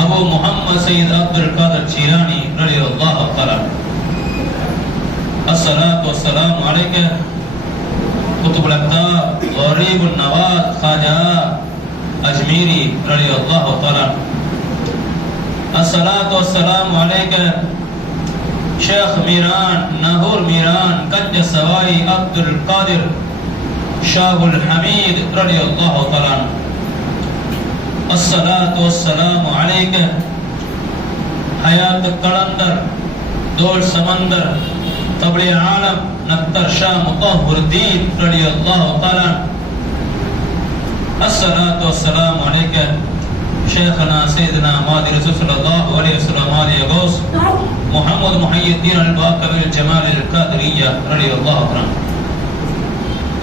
أبو محمد سيد عبد القادر الجيلاني رضي الله تعالى. الصلاة والسلام عليك قطب الأقطاب غريب النواد خواجہ أجميري رضي الله تعالى. الصلاة والسلام عليك شيخ ميران نهور ميران كج السوائي عبد القادر شاه الحميد رضي الله تعالى. الصلاة والسلام عليك حياة القلندر دول سمندر طبع عالم نقطر شاه مطهر الدين رضي الله تعالى. الصلاة والسلام عليك شيخنا سيدنا ماضي رسول صلى الله عليه وسلم ماضي غوث محمد محي الدين الباقر الجمال القادرية رضي الله عنه.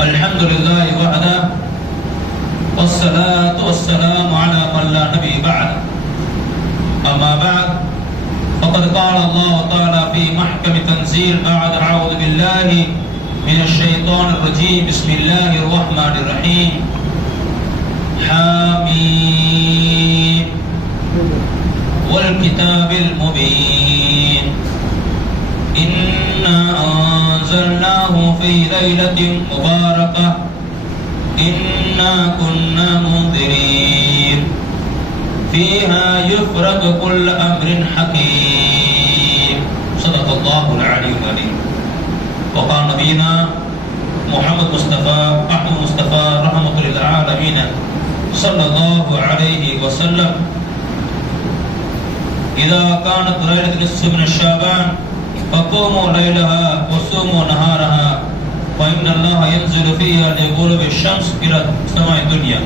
الحمد لله وحده والصلاة والسلام على من لا نبي بعد. أما بعد فقد قال الله تعالى في محكم تنزيل بعد أعوذ بالله من الشيطان الرجيم بسم الله الرحمن الرحيم. حميم والكتاب المبين إنا أنزلناه في ليلة مباركة إنا كنا منذرين فيها يفرق كل أمر حكيم. صدق الله العلي العظيم. وقال نبينا محمد مصطفى أحمد مصطفى رحمة للعالمين صلى الله عليه وسلم إذا كانت ليلة النصف من شعبان فقوموا ليلها وصوموا نهارها فإن الله ينزل فيها لغروب الشمس إلى سماء الدنيا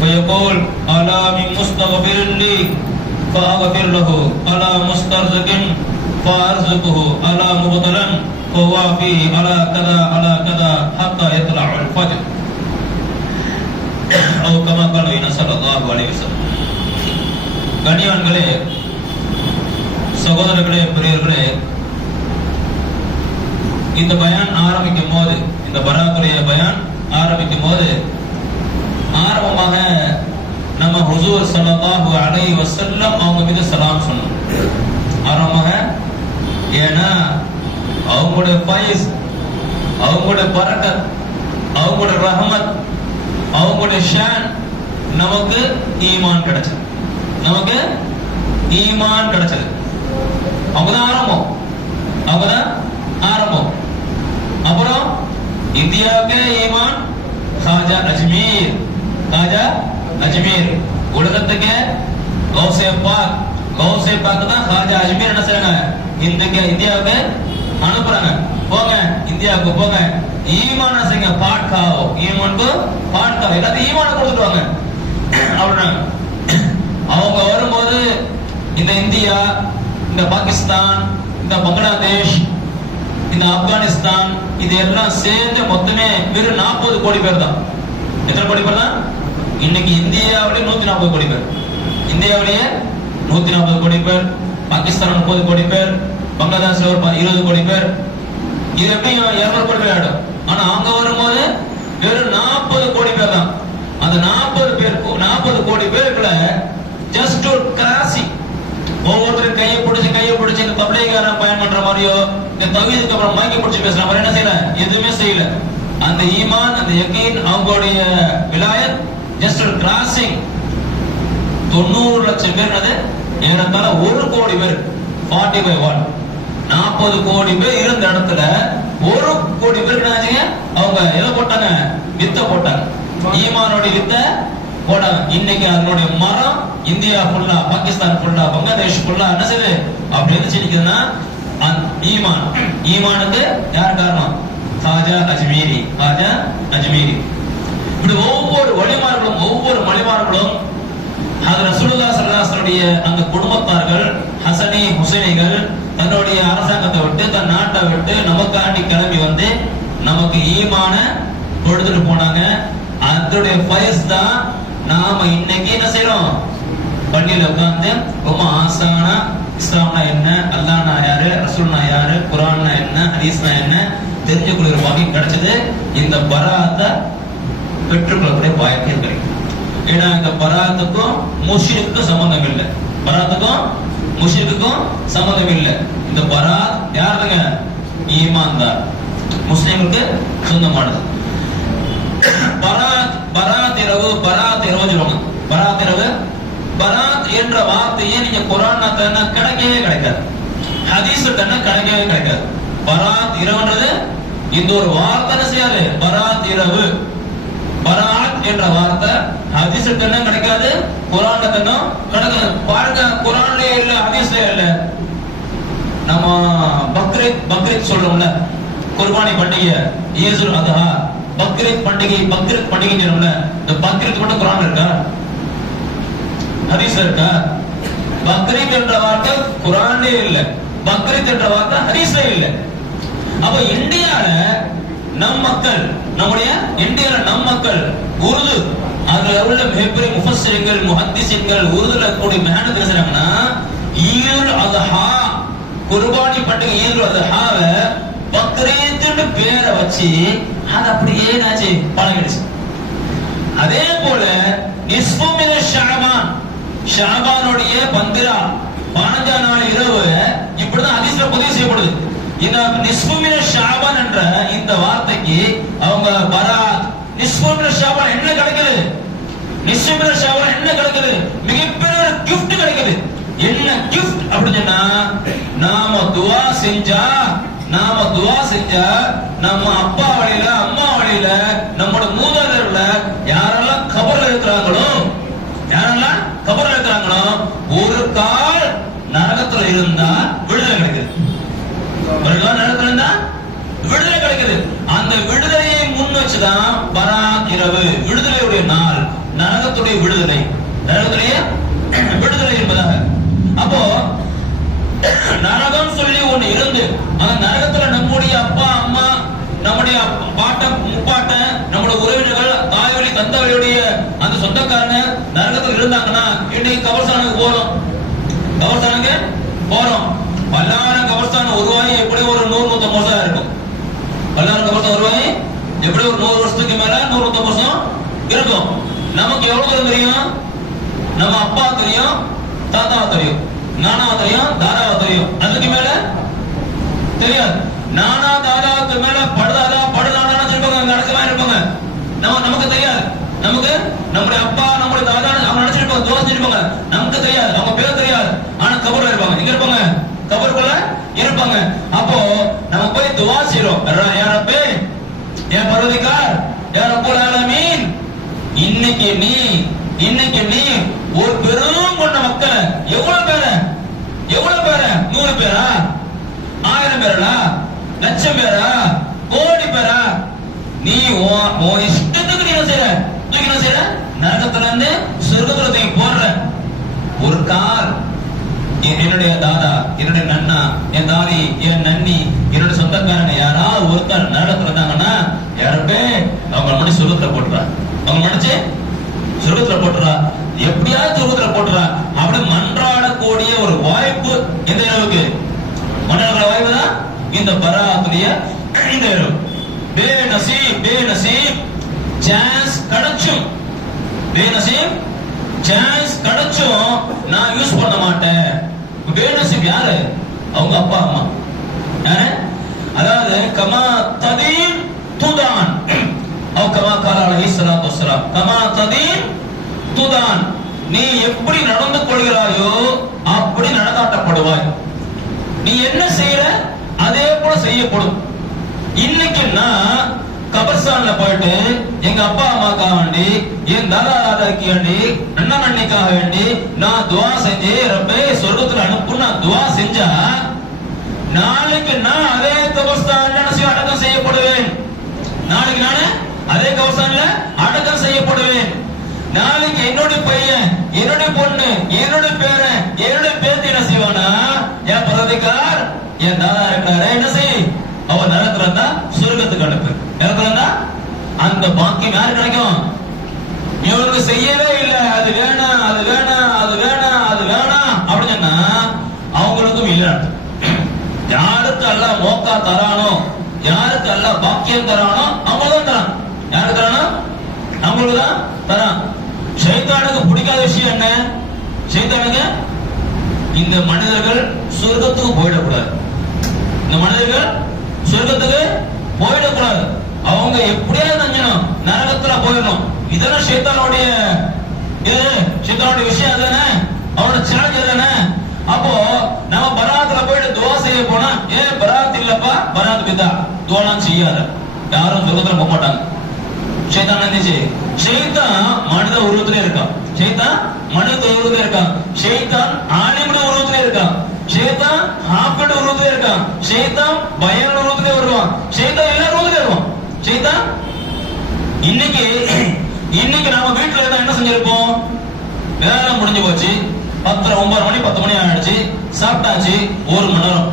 فيقول ألا من مستغفر لي فأغفر له ألا مسترزق فأرزقه ألا مبتلا فوافيه ألا كذا ألا كذا حتى يطلع الفجر أو كما قال النبي صلى الله عليه وسلم. கண்ணியவான்களே, சகோதரர்களே, பெரியவர்களே, இந்த பயான் ஆரம்பிக்கும் போது, இந்த பராத்துடைய பயான் ஆரம்பிக்கும் போது ஆரம்பமாக நம்ம ஹுசூர் ஸல்லல்லாஹு அலைஹி வஸல்லம் அவங்க மீது சலாம் சொன்னோம். ஆரம்பமாக, ஏன்னா அவங்களுடைய ஃபைஸ், அவங்களுடைய பரக்கத், அவங்களுடைய ரஹமத், அவங்களுடைய ஷான் நமக்கு ஈமான் கிடைச்சது. நமக்கு ஈமான் கிடைச்சது. அவங்கதான் ஆரம்பம், அவங்கதான் ஆரம்பம். அப்புறம் இந்தியாவுக்கு ஈமான் காஜா அஜ்மீர், காஜா அஜ்மீர். உலகத்துக்கு கௌசே பாக், கௌசே பாக் தான் காஜா அஜ்மீர் என்ன செய்றாங்க, இந்தியாவுக்கு அனுப்புறாங்க. போங்க, இந்தியாவுக்கு போங்க, ஈமான செய்யுங்க, பாட்காவோ, ஈமானுக்கு பாட்காவோ, எல்லாத்தையும் ஈமான கொடுத்துருவாங்க அப்படின்னாங்க. அவங்க வரும்போது இந்த இந்தியா, இந்த பாகிஸ்தான், இந்த பங்களாதேஷ், இந்த ஆப்கானிஸ்தான், இது எல்லாம் சேர்ந்து மொத்தமே வெறும் 40 கோடி பேர் தான். எத்தனை கோடி பேர் தான்? இன்னைக்கு இந்தியாவிலே 140 கோடி பேர், இந்தியாவிலேயே 140 கோடி பேர், பாகிஸ்தான் 30 கோடி பேர், பங்களாதேஷ்ல ஒரு 20 கோடி பேர். இது எப்படியும் 200 கோடி பேர் ஆயிடும். ஆனா அவங்க வரும்போது வெறும் 40 கோடி பேர் தான். அந்த 40 கோடி பேருக்குள்ள ஜஸ்ட் ஒரு கிராசிங், ஒவ்வொருத்தரும் கையை பிடிச்சி இந்த தப்லீகாரன் பயன் பண்ற மாதிரியோ, இந்த தௌஹீதுக்கு அப்புறம் மைக்கை பிடிச்சி பேசுற மாதிரி என்ன செய்யல, எதுவுமே செய்யல. அந்த ஈமான், அந்த யகீன், அவங்களுடைய விலாயத் ஜஸ்ட் ஒரு கிராசிங். 90 லட்சம் பேர், அது ஏறத்தாழ 1 கோடி பேர், 40/1, 40 கோடி பேர் இருந்த இடத்துல 1 கோடி பேருக்கு அவங்க எதை போட்டாங்க, வித்த போட்டாங்க, ஈமானோட வித்த போட்டாங்க. இன்னைக்கு அதனுடைய மரம் இந்தியா ஃபுல்லா, பாகிஸ்தான் ஃபுல்லா, பங்களாதேஷ் ஃபுல்லா என்ன செய்யுது, அப்படி எது நிக்குதுன்னா ஈமான். ஈமானுக்கு யார் காரணம்? காஜா அஜ்மீரி, காஜா அஜ்மீரி. இப்படி ஒவ்வொரு வழிமார்களும் ஹஜ்ரத் ரசூலுல்லாஹி ஸல்லல்லாஹு அலைஹி வஸல்லம் அந்த குடும்பத்தார்கள், ஹசனி ஹுசைனிகள் தன்னுடைய அரசாங்கத்தை விட்டு, தன் நாட்டை விட்டு நமக்காண்டி கிளம்பி வந்து நமக்கு ஈமான கொடுத்துட்டு போனாங்க. அதனுடைய ஃபைஸ் தான் நாம இன்னைக்கு என்ன செய்யறோம், பள்ளியில உட்கார்ந்து ரொம்ப ஆசானா இஸ்லாம்னா என்ன, அல்லாஹ்னா யாரு, ரசூல்னா யாரு, குர்ஆன்னா என்ன, ஹதீஸ்னா என்ன தெரிஞ்சுக்கொள்கிற பாக்கியம் கிடைச்சது. இந்த பராத்தை பெற்றுக்கொள்ளக்கூடிய பாக்கியம் கிடைக்கும். ஏன்னா இந்த பராத்துக்கும் முஷ்ரிக்குக்கும் சம்பந்தம் இல்லை. பராத்துக்கும் முஷ்ரிக்குக்கும் சம்பந்தம் இல்லை. இந்த பராத் யாருங்க? ஈமான்தார், முஸ்லிமுக்கு சொந்தமானது. பராத் பராத் இரவு, பராத் இரவு சொல்லுவாங்க. பராத் இரவு, பராத் என்ற வார்த்தையை நீங்க குர்ஆன்ல கிடைக்கவே கிடைக்காது, ஹதீஸ்ல கிடைக்கவே கிடைக்காது. பராத் இரவுன்றது இந்த ஒரு வார்த்தை செய்யாது. பராத் இரவு, பராத் என்ற வார்த்தை ஹதீஸ்ல கிடைக்காது, குர்ஆன்ல கிடைக்காது. பாருங்க, குர்ஆன்லயே இல்ல, ஹதீஸ்லயே இல்ல. நம்ம பக்ரீத் சொல்றோம்ல, குர்பானி பண்டிகை, ஈதுல் அத்ஹா, பக்ரீத் பண்டிகை சொல்றோம்ல, இந்த பக்ரீத் மட்டும் குர்ஆன்ல இருக்கா? ஹதீஸ்ல இருக்கா? பக்ரீத் என்ற வார்த்தை குர்ஆன்லயே இல்ல, பக்ரீத் என்ற வார்த்தை ஹதீஸ்ல இல்ல. அப்ப இந்தியால நம் மக்கள், நம்முடைய இந்தியால நம் மக்கள் உருது, அதுல உள்ள மிகப்பெரிய முஃபஸ்ஸிரீன்கள், முஹத்திஸீன்கள் உருதுல கூடிய மெஹனத் பேசுறாங்கன்னா, ஈதுல் அத்ஹா குர்பானி பண்டிகை ஈதுல் அத்ஹாவை பக்ரீத்னு பேரை வச்சு அது அப்படியே நாச்சு பழகிடுச்சு. அதே போல நிஸ்ஃபு மின ஷஅபான், ஷஅபானுடைய 15 நாள் இரவு இப்படிதான் ஹதீஸ்ல பதிவு செய்யப்படுது. இந்த நிஸ்ஃபு மின ஷஅபான் என்ற இந்த வார்த்தைக்கு அவங்க பராத், நிஸ்ஃபு மின ஷஅபான் என்ன கிடைக்குது? நிஸ்ஃபு மின ஷஅபான் என்ன கிடைக்குது? மிகப்பெரிய ஒரு கிஃப்ட் கிடைக்குது. என்ன கிஃப்ட் அப்படின்னு சொன்னா, நாம துஆ செஞ்சா நம்ம அப்பா வழியில, அம்மா வழியில, நம்மளோட மூதாதையர்ல யாரெல்லாம் கபர்ல இருக்கிறாங்களோ, ஒரு கால் நரகத்துல இருந்தா விடுதலை கிடைக்குது. ஒரு கால் நரகத்துல இருந்தா விடுதலை கிடைக்குது. அந்த விடுதலையை முன் வச்சுதான் பராத் இரவு, விடுதலையுடைய நாள், நரகத்துடைய விடுதலை, நரகத்துடைய விடுதலை என்பதாக. அப்போ நரகம் சொல்லி ஒண்ணு இருந்து, அந்த நரகத்துல நம்முடைய அப்பா அம்மா, நம்முடைய பாட்டன் முப்பாட்டன், நம்முடைய உறவினர்கள், தாய் வழி தந்தை வழியுடைய அந்த சொந்தக்காரங்க நரகத்துல இருந்தாங்கன்னா, இன்னைக்கு கபர்ஸ்தானுக்கு போறோம். பல்லாயிரம் கபர்ஸ்தான் உருவாகி எப்படி ஒரு 100-150 வருஷம் இருக்கும். பல்லாயிரம் கபர்ஸ்தான் உருவாகி எப்படி ஒரு 100 வருஷத்துக்கு மேல 100-150 வருஷம் இருக்கும். நமக்கு எவ்வளவு தூரம் தெரியும்? நம்ம அப்பா தெரியும், தாத்தா தெரியும், நானா தெரியும், தாதாவா தெரியும். அதுக்கு மேல தெரியாது. நானா தாதாவுக்கு மேல படுதாதா படுதானா இருப்பாங்க, நடக்கமா இருப்பாங்க. நமக்கு தெரியாது. நமக்கு நம்முடைய அப்பா, நம்முடைய தாதா அவங்க நினைச்சிருப்பாங்க, தோசிச்சிருப்பாங்க, நமக்கு தெரியாது, அவங்க பேர் தெரியாது. ஆனா கபர்ல இருப்பாங்க. எங்க இருப்பாங்க? கபருக்குள்ள இருப்பாங்க. அப்போ நம்ம போய் துஆ செய்றோம், யா ரப்பே, யா பரவதிகார், யா ரப்பல் ஆலமீன், இன்னைக்கு நீ ஒரு பெரும் கொண்ட மக்களை, எவ்வளவு பேர 100 பேரா, 1000 பேரா, லட்சம் பேரா, கோடி பேரா, நீ உன் இஷ்டத்துக்கு நீ என்ன செய்யற? நரகத்துல இருந்து சொர்க்கத்துல போடுற. ஒரு கால் என்னுடைய தாதா, என்னுடைய நன்னா, என் தாதி, என் நன்னி, என்னுடைய சொந்தக்காரங்க யாராவது ஒருத்தர் நரகத்துல இருந்தாங்கன்னா, யாருப்பே அவங்க மனுஷன் சொர்க்கத்துல போட்டுறா, எப்படியாவது சொர்க்கத்துல போட்டுறா. அப்படி மன்றாடக்கூடிய ஒரு வாய்ப்பு இந்த இரவுக்கு, மன்றாடுற வாய்ப்பு தான் இந்த பராத்துடைய இந்த இரவு. பேநசீப் சான்ஸ் கிடைச்சும் நான் யூஸ் பண்ண மாட்டேன். பேநசீப் யாரு? அவங்க அப்பா அம்மா. அதாவது கமா ததீன் துதான், கமா கால அலைஹிஸ்ஸலாத்து வஸ்ஸலாம், கமா ததீன் துதான், நீ எப்படி நடந்து கொள்கிறாயோ அப்படி நடந்தாட்டப்படுவாய். நீ என்ன செய்யற அதே போல செய்யப்படும். இன்னைக்கு நான் கபர்ஸ்தான்ல போயிட்டு எங்க அப்பா அம்மாக்காக வேண்டி, என் தாதா தாதாக்கு வேண்டி, அண்ணன் அண்ணிக்காக வேண்டி நான் துஆ செஞ்சு ரப்பே சொர்க்கத்துல அனுப்பு நான் துஆ செஞ்சா, நாளைக்கு நான் அதே கபர்ஸ்தான்ல அடக்கம் செய்யப்படுவேன். நாளைக்கு நானே அதே கபர்ஸ்தான்ல அடக்கம் செய்யப்படுவேன். நாளைக்கு என்னுடைய பையன், என்னுடைய பொண்ணு, என்னுடைய பேரன், என்னுடைய பேத்தி என்ன செய்வானா, என் பரவதிகார், என் தாதா இருக்கிறாரு, என்ன செய், அவன் நரகத்துல இருந்தா சொர்க்கத்துக்கு அனுப்பு. நரகத்துல இருந்தா அந்த பாக்கியம் யாரு கிடைக்கும்? இவனுக்கு செய்யவே இல்லை, அது வேணாம் அப்படின்னு சொன்னா அவங்களுக்கும் இல்ல. யாருக்கு அல்லாஹ் மோக்கா தரானோ, யாருக்கு அல்லாஹ் பாக்கியம் தரானோ அவங்களும் தரான். யாருக்கு தரானோ அவங்களுக்கு தான் தரான். ஷைத்தானுக்கு பிடிக்காத விஷயம் என்ன? ஷைத்தானுக்கு இந்த மனிதர்கள் சொர்க்கத்துக்கு போயிடக்கூடாது. இந்த மனிதர்கள் சொர்க்கத்துக்கு போயிடக்கூடாது. அவங்க எப்படியாவது நஞ்சணும், நரகத்துல போயிடணும். இதெல்லாம் ஷைத்தானுடைய விஷயம் தானே, அவனோட சேலஞ்ச் தானே. அப்போ நம்ம பராத்துல போயிட்டு துவா செய்ய போனா, ஏன் பராத் இல்லப்பா, பராத் பிதா, துவாலாம் செய்யாத, யாரும் சொர்க்கத்துல போக மாட்டாங்க. ஷைத்தான் இருந்துச்சு. ஷைத்தான் மனித உருவத்திலே இருக்கான். ஷைத்தான் மனித உருவத்திலே இருக்கான். ஷைத்தான் ஆலிமுடைய உருவத்திலே இருக்கான். ஷைத்தான் ஹாஃபிட உருவத்திலே இருக்கான். ஷைத்தான் பயன் உருவத்திலே வருவான். ஷைத்தான் எல்லா உருவத்திலே வருவான். ஷைத்தான் இன்னைக்கு நாம வீட்டுல இருந்தா என்ன செஞ்சிருப்போம்? வேலை முடிஞ்சு போச்சு, 9 மணி 10 மணி ஆயிடுச்சு, சாப்பிட்டாச்சு, 1 மணி நேரம்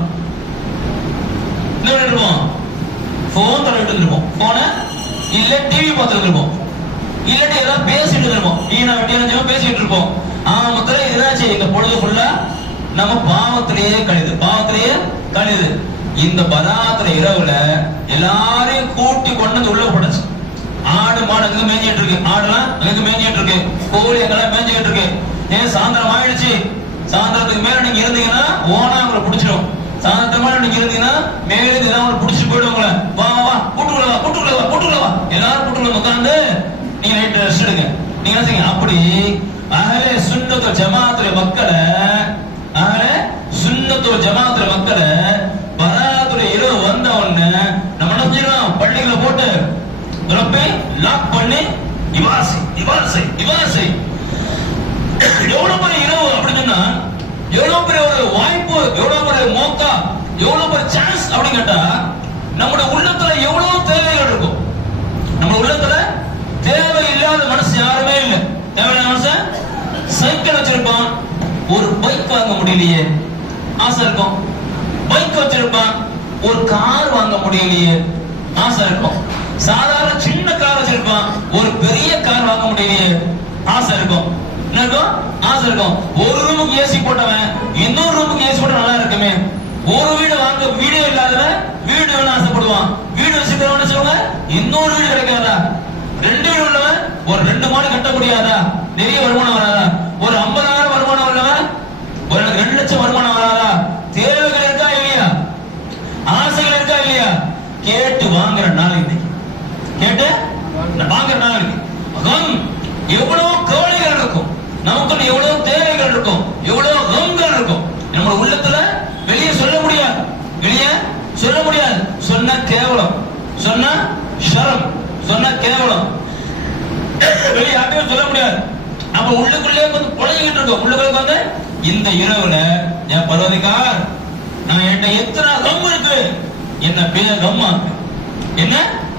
என்ன பண்ணிருப்போம்? போன் தடவிட்டு இருப்போம். போன இல்ல டிவி பார்த்துட்டு இருப்போம், இல்லாட்டி ஏதாவது பேசிட்டு இருப்போம். பேசிட்டு இருப்போம். மக்களே இதாச்சு, இந்த பொழுது ஃபுல்லா நம்ம பாவத்திலேயே கழிது. இந்த பராத்திர இரவுல எல்லாரையும் கூட்டி கொண்டு உள்ள போடுச்சு. ஆடு மாடு அங்க மேஞ்சிட்டு இருக்கு, ஆடுலாம் அங்க மேஞ்சிட்டு இருக்கு, கோழி அங்கெல்லாம் மேஞ்சிட்டு இருக்கு. ஏன் சாயந்தரம் ஆயிடுச்சு, சாயந்தரத்துக்கு மேல நீங்க இருந்தீங்கன்னா ஓனா உங்களை பிடிச்சிடும். சாயந்தரமா நீங்க இருந்தீங்கன்னா மேலே ஏதாவது பிடிச்சிட்டு போயிடுவாங்கள. வா கூட்டுக்குள்ள வா எல்லாரும் கூட்டுக்குள்ள உட்காந்து நீங்க நைட் ரெஸ்ட் எடுங்க. நீங்க என்ன செய்யுங்க, அப்படி அகலே சுன்னத்துல் ஜமாஅத்துல் மக்களை பராத்துடைய இரவு வந்த உடனே நம்ம என்ன செஞ்சோம், பள்ளிகளை போட்டு லாக் பண்ணி இவாசை எவ்வளவு பெரிய இரவு அப்படின்னா, எவ்வளவு பெரிய ஒரு வாய்ப்பு, எவ்வளவு பெரிய மோக்கா, எவ்வளவு பெரிய சான்ஸ் அப்படின்னு கேட்டா, நம்முடைய உள்ளத்துல எவ்வளவு தேவைகள் இருக்கும். நம்ம உள்ளத்துல தேவை இல்லாத மனசு யாருமே இல்லை. தேவையான மனுஷன் சைக்கிள் வச்சிருப்பான், ஒரு பைக் வாங்க முடியலையே ஆசை இருக்கும். பைக் வச்சிருப்பான், ஒரு கார் வாங்க முடியலையே ஆசை இருக்கும். சாதாரண சின்ன கார் வச்சிருப்பான், ஒரு பெரிய கார் வாங்க முடியலையே ஆசை இருக்கும். ஆசை இருக்கும். ஒரு ரூமுக்கு ஏசி போட்டவன் இன்னொரு ரூமுக்கு ஏசி போட்ட நல்லா இருக்குமே. ஒரு வீடு வாங்க வீடு இல்லாதவன் வீடு வேணும் ஆசைப்படுவான். வீடு வச்சிருக்கிறவன் சொல்லுவாங்க இன்னொரு வீடு கிடைக்காதா. 2 வீடு உள்ளவன் ஒரு 2 மாடி கட்ட முடியாதா, நிறைய வருமானம் வராதா. ஒரு 50,000 வருமானம் உள்ளவன் ஒரு 2 லட்சம் வருமானம் வராதா. தேவைகள் இருக்கா இல்லையா, ஆசைகள் இருக்கா இல்லையா, கேட்டு வாங்குற நாள் இன்னைக்கு. கேட்டு வாங்குற நாள் இன்னைக்கு. எவ்வளவு கவலைகள் இருக்கும், நமக்கு எவ்வளவு தேவைகள் இருக்கும், எவ்வளவு கம்கள் இருக்கும். நம்ம உள்ளத்துல வெளியே சொல்ல முடியாது. சொன்ன கேவலம், சொன்ன ஷரம், சொன்ன கேவலம் வெளியே யாரையும் சொல்ல முடியாது. நம்ம உள்ளுக்குள்ளே வந்து புழைஞ்சிட்டு இருக்கோம். உள்ளுக்குள்ள வந்து இந்த இரவுல என் பர்வதிகார், நான் என்கிட்ட எத்தனை கம் இருக்கு, என்ன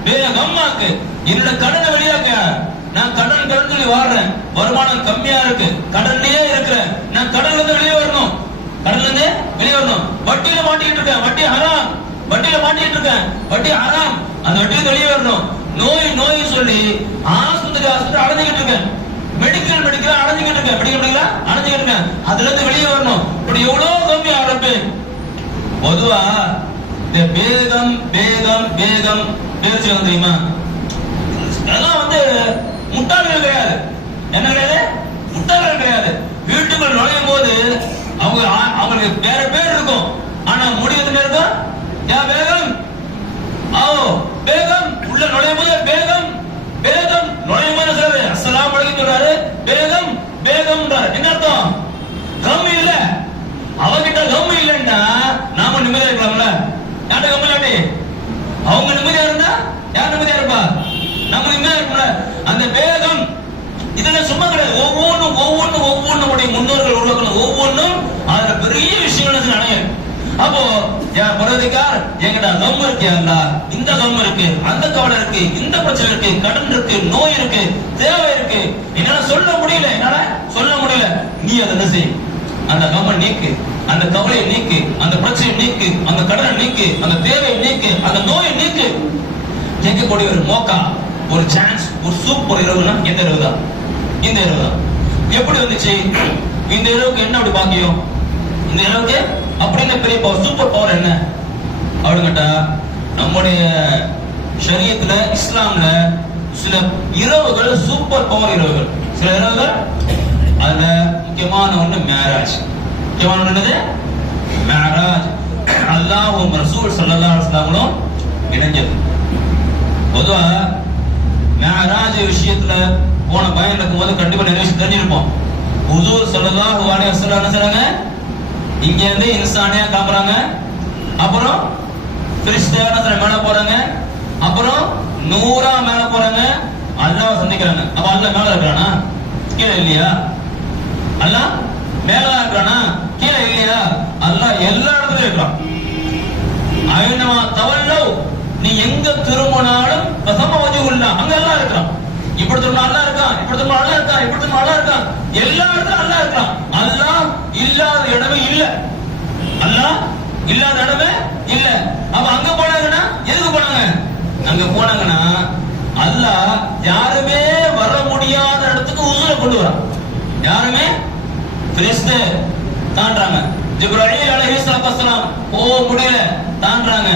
பேகம்மாக்கு, என்னோட கடனை வெளியாக்க. நான் கடன் சொல்லி வாழ்றேன், வருமானம் கம்மியா இருக்கு, கடன்லயே இருக்கிறேன். நான் கடன்ல இருந்து வெளியே வரணும், வட்டியில மாட்டிக்கிட்டு இருக்கேன், வட்டி ஹராம், வட்டி ஹராம், அந்த வட்டியில வெளியே வரணும். நோய் சொல்லி ஆஸ்பத்திரி அடைஞ்சிக்கிட்டு இருக்கேன், மெடிக்கல் அடைஞ்சிக்கிட்டு இருக்கேன், அதுல இருந்து வெளியே வரணும். இப்படி எவ்வளவு கம்மி ஆரம்பிப்பேன். பொதுவா இந்த வேகம் பேர் சொல்ல தெரியுமா, அதெல்லாம் வந்து முட்டாள்கள் கிடையாது. என்ன கிடையாது, முட்டாள்கள் கிடையாது. வீட்டுக்குள் நுழையும் போது அவங்களுக்கு வேற பேர் இருக்கும், ஆனா முடிவு இருக்கும் யா வேகம், வேகம். உள்ள நுழையும் போது வேகம் நுழையும் போது சொல்றாரு அஸ்ஸலாமு அலைக்கும் சொல்றாரு, வேகம் என்ன அர்த்தம், கம் இல்ல. அவகிட்ட கம் இல்லைன்னா நாம நிம்மதியா இருக்கலாம்ல. யார்ட்ட கம் இல்லாட்டி அவங்க நிம்மதியா இருந்தா யார் நிம்மதியா இருப்பா, நம்ம நிம்மதியா இருக்கல. அந்த வேகம் இதெல்லாம் சும்மா கிடையாது. ஒவ்வொன்றும் முன்னோர்கள் உருவாக்கணும். ஒவ்வொன்றும் அதுல பெரிய விஷயங்கள் அணையும். அப்போ என் பரவதிக்கார் எங்கடா கம் இருக்கு, இந்த கம் இருக்கு, அந்த கவலை இருக்கு, இந்த பிரச்சனை இருக்கு, கடன் இருக்கு, நோய் இருக்கு, தேவை இருக்கு, என்னால சொல்ல முடியல. நீ அதை என்ன செய், அந்த கவலை நீக்கு, அந்த கவலையை நீக்கு, அந்த பிரச்சனையை நீக்கு, அந்த கடனை நீக்கு, அந்த தேவையை நீக்கு, அந்த நோயை நீக்கு. கேட்கக்கூடிய ஒரு மோக்கா, ஒரு சான்ஸ், ஒரு சூப்பர் இரவுனா இந்த இரவு தான். எப்படி வந்துச்சு இந்த இரவுக்கு? என்ன அப்படி பாக்கியம் இந்த இரவுக்கு? அப்படின்னு பெரிய பவர், சூப்பர் பவர் என்ன அப்படின்னு கேட்டா, நம்முடைய ஷரியத்துல இஸ்லாம்ல சில இரவுகள் சூப்பர் பவர் இரவுகள். சில இரவுகள். அதுல முக்கியமான ஒண்ணு மேராஜ். முக்கியமான ஒண்ணு என்னது? மேராஜ். அல்லாஹ்வும் ரசூல் ஸல்லல்லாஹு அலைஹி வஸல்லம் இணைஞ்சது. பொதுவா மேராஜ் விஷயத்துல போன பயம் இருக்கும்போது கண்டிப்பா நிறைய விஷயம் தெரிஞ்சிருப்போம். ஹுசூர் ஸல்லல்லாஹு அலைஹி வஸல்லம் என்ன சொல்றாங்க? இங்க இருந்து இன்சானியா காப்புறாங்க, அப்புறம் கிறிஸ்டியான மேல போறாங்க, அப்புறம் நூறா மேல போறாங்க, அல்லாஹ் சந்திக்கிறாங்க. அப்ப அல்லாஹ் மேல இருக்கிறானா? கீழே இல்லையா? அல்லாஹ் மேல இருக்கிறானா? கீழே இல்லையா? அல்லாஹ் எல்லா இடத்துலயும் இருக்கிறான். ஐனமா தவல்லவ், நீ எங்க திரும்பினாலும் பசம வஜுல்லா, அங்க அல்லாஹ் இருக்கிறான். இப்படி திரும்ப அல்லாஹ் இருக்கான், இப்படி திரும்ப அல்லாஹ் இருக்கான், இப்படி திரும்ப அல்லாஹ் இருக்கான். எல்லா இடத்துலயும் அல்லாஹ் இருக்கான். அல்லாஹ் இல்லாத இடமே இல்ல. அல்லாஹ் இல்லாத இடமே இல்ல. அப்ப அங்க போனாங்கன்னா எதுக்கு போனாங்க? அங்க போனாங்கன்னா அல்லாஹ் யாருமே வர முடியாத இடத்துக்கு உசுரை கொண்டு வரான். யாருமே பிரிஸ்து தாண்டாங்க. ஜிப்ராயில் அலைஹிஸ்ஸலாத்து வஸ்ஸலாம் போக முடியல, தாண்டாங்க.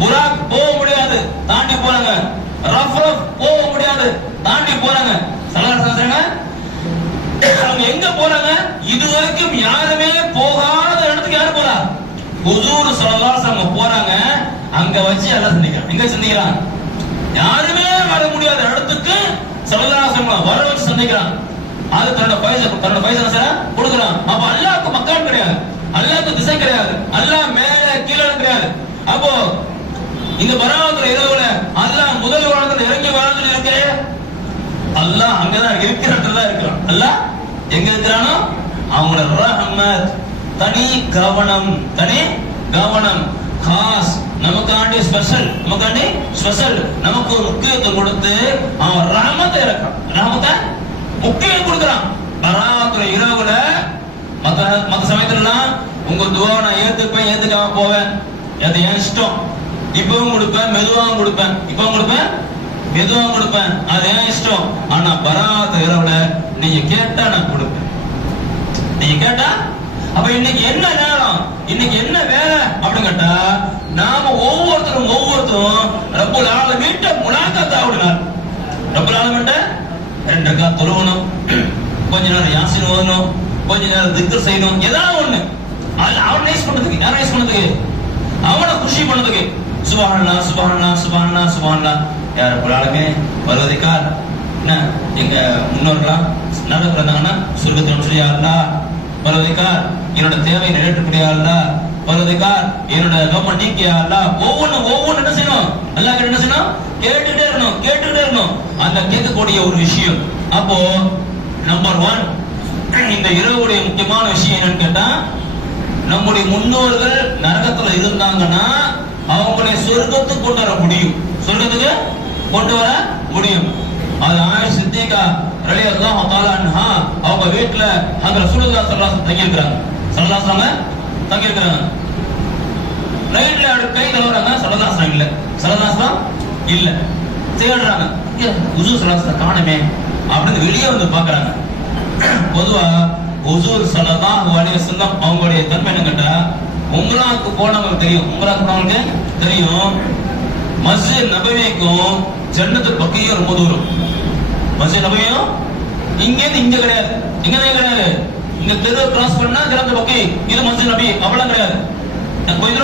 புராக் போக முடியாது, தாண்டி போறாங்க. ரஃப்ரஃப் போக முடியாது, தாண்டி போறாங்க. அவங்க எங்க போறாங்க? இதுவரைக்கும் யாருமே போகாத இடத்துக்கு யாரு போறா? ஹுசூர் ஸல்லல்லாஹு அலைஹி வஸல்லம் போறாங்க. அங்க வச்சு எல்லாம் சந்திக்கிறான். எங்க சந்திக்கிறான்? யாருமே வர முடியாத இடத்துக்கு ஸல்லல்லாஹு அலைஹி வஸல்லம் வர வச்சு சந்திக்கிறான். அது தன்னோட பைசா கொடுக்குறான். அப்ப அல்லாஹ்க்கு மக்கான் கிடையாது, அல்லாஹ்க்கு திசை கிடையாது, அல்லாஹ் மேல கீழே கிடையாது. அப்போ இந்த பராத்துடைய இரவுல அல்லாஹ் முதல் வானத்துல இறங்கி வாழ்ந்து இருக்கே, அல்லாஹ் அங்கதான் இருக்கிற இடத்துல தான் இருக்கிறான். அல்லாஹ் எங்க இருக்கிறானோ அவங்களோட ரஹ்மத், தனி கவனம், தனி கவனம், காஸ், நமக்காண்டி ஸ்பெஷல், நமக்காண்டி ஸ்பெஷல், நமக்கு ஒரு முக்கியத்துவம் கொடுத்து அவன் ரஹ்மத்தை இறக்கான். ரஹ்மத்தை முக்கியம் கொடுக்குறான். பராத்துடைய இரவுல மத்த சமயத்துலாம் உங்க துவாவை நான் ஏத்துப்பேன், ஏத்துக்காம போவேன், அது என் இஷ்டம். இப்பவும் கொடுப்பேன், மெதுவாகவும் கொடுப்பேன், இப்பவும் கொடுப்பேன், மெதுவாகவும் கொடுப்பேன், அது என் இஷ்டம். ஆனா பராத் இரவுல நீங்க கேட்டா நான் கொடுப்பேன், நீங்க கேட்டா. அப்ப இன்னைக்கு என்ன நேரம், இன்னைக்கு என்ன வேலை அப்படின்னு கேட்டா, நாம ஒவ்வொருத்தரும் ரப்புல் ஆலமீன்ட்ட முலாகாத் ஆகணும். ரப்புல் ஆலமீன்ட்ட 2 ரக்காத் தொழுவணும், கொஞ்ச நேரம் யாசின் ஓதணும், கொஞ்ச நேரம் திக்ர் செய்யணும், ஏதாவது ஒண்ணு. அவன் நைஸ் பண்ணதுக்கு, யார் நைஸ் பண்ணதுக்கு? அவனை குஷி பண்ணதுக்கு. சுப்ஹானல்லாஹ் சுப்ஹானல்லாஹ் சுப்ஹானல்லாஹ் சுப்ஹானல்லாஹ். யா ரப்பல் ஆலமீன் வருவதிக்கார் என்ன எங்க முன்னோர்களாம் நரகத்துல இருந்தாங்கன்னா சொர்க்கத்துல சொல்லி, யா அல்லாஹ் வருவதிக்கார் என்னோட தேவை நிறைவேற்றக்கூடிய அல்லாஹ், வருவதிக்கார் என்னோட கவர்மெண்ட் நீக்கியா அல்லாஹ். ஒவ்வொன்னு என்ன செய்யணும்? அல்லாஹ் என்ன செய்யணும்? கேட்டுட்டே இருக்கணும். அந்த கேட்கக்கூடிய ஒரு விஷயம். அப்போ நம்பர் 1 இந்த இரவுடைய முக்கியமான விஷயம் என்னன்னு கேட்டா, நம்முடைய முன்னோர்கள் நரகத்துல இருந்தாங்கன்னா அவங்களை சொர்க்கத்துக்கு கொண்டு வர முடியும், சொர்க்கத்துக்கு கொண்டு வர முடியும். அது ஆயிஷா சித்திகா ரலியல்லாஹு தஆலா அன்ஹா அவங்க வீட்ல அங்க ரசூலுல்லாஹி ஸல்லல்லாஹு அலைஹி வஸல்லம் தங்கி இருக்காங்க. நைட்ல கை தவறாங்க, ஸல்லல்லாஹு இல்ல தேடுறாங்க, ஹுசூர் ஸல்லல்லாஹு அலைஹி வஸல்லம் காணமே அப்படின்னு வெளியே வந்து பாக்குறாங்க. பொதுவா ஹுசூர் ஸல்லல்லாஹு அலைஹி வஸல்லம் அவங்களுடைய தன்மை என்ன கேட்டா, உம்ராக்கு போனவங்களுக்கு தெரியும், மஸ்ஜித் நபவிக்கும் ஜன்னத்துல் பக்கீயும் ரொம்ப தூரம். மஸ்ஜித் நபவியும் இங்க கிடையாது, கிடையாது. இந்த தெரு கிராஸ் பண்ணா ஜன்னத்துல் பக்கீ, இது மஸ்ஜித் நபி அவ்வளவு கிடையாது. கொஞ்ச